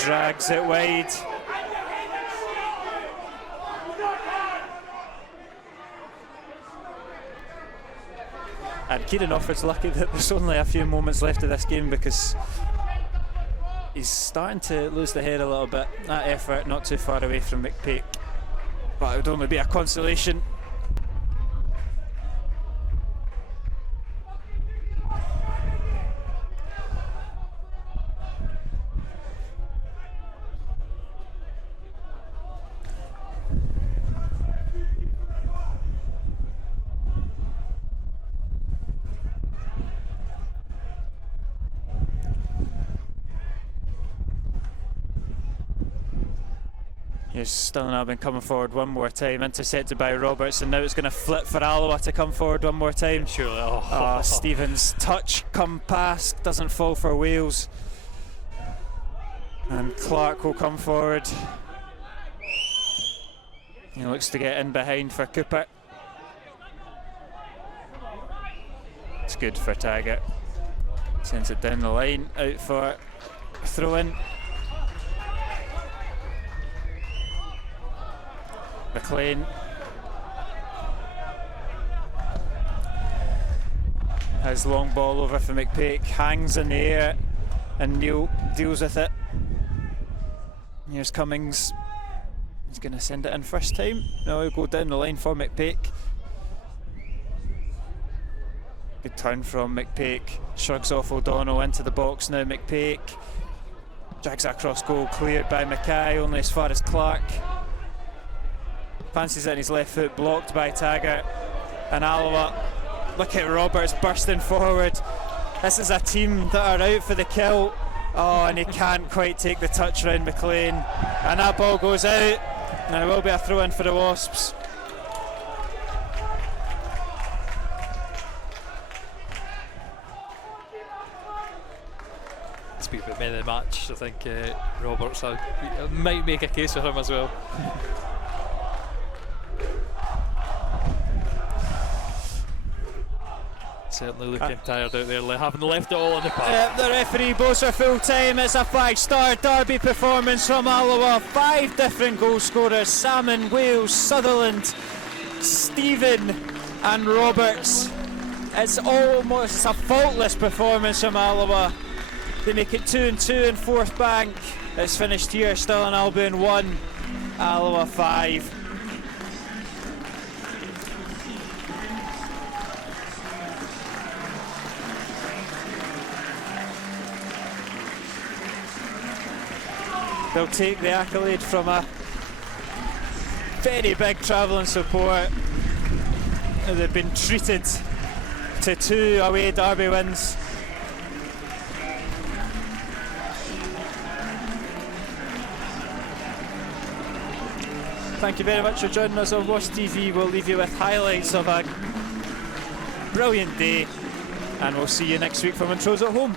drags it wide. And Kieran Offord's lucky that there's only a few moments left of this game because he's starting to lose the head a little bit. That effort not too far away from McPake, but it would only be a consolation. Here's Stirling Albion coming forward one more time, intercepted by Roberts, and now it's going to flip for Alloa to come forward one more time. Surely. Stevens' touch come past, doesn't fall for Wales. And Clark will come forward. He looks to get in behind for Cooper. It's good for Taggart. Sends it down the line, out for a throw-in. McLean has long ball over for McPake, hangs in the air and Neil deals with it. Here's Cummings, he's going to send it in first time. No, he'll go down the line for McPake. Good turn from McPake, shrugs off O'Donnell into the box now. McPake drags that across goal, cleared by Mackay, only as far as Clark. Fancies it in his left foot, blocked by Taggart. And Alloa, look at Roberts bursting forward. This is a team that are out for the kill. Oh, and he can't quite take the touch round McLean. And that ball goes out. And it will be a throw in for the Wasps. Speak about men of the match, I think Roberts might make a case for him as well. Certainly looking tired out there, having left it all on the park. The referee blows for full time. It's a 5-star derby performance from Alloa. 5 different goal scorers: Salmon, Wales, Sutherland, Stephen and Roberts. It's a faultless performance from Alloa. They make it 2-2 in Fourth Bank. It's finished here. Stirling Albion 1, Alloa 5. They'll take the accolade from a very big travelling support. They've been treated to 2 away derby wins. Thank you very much for joining us on Wash TV. We'll leave you with highlights of a brilliant day, and we'll see you next week for Montrose at home.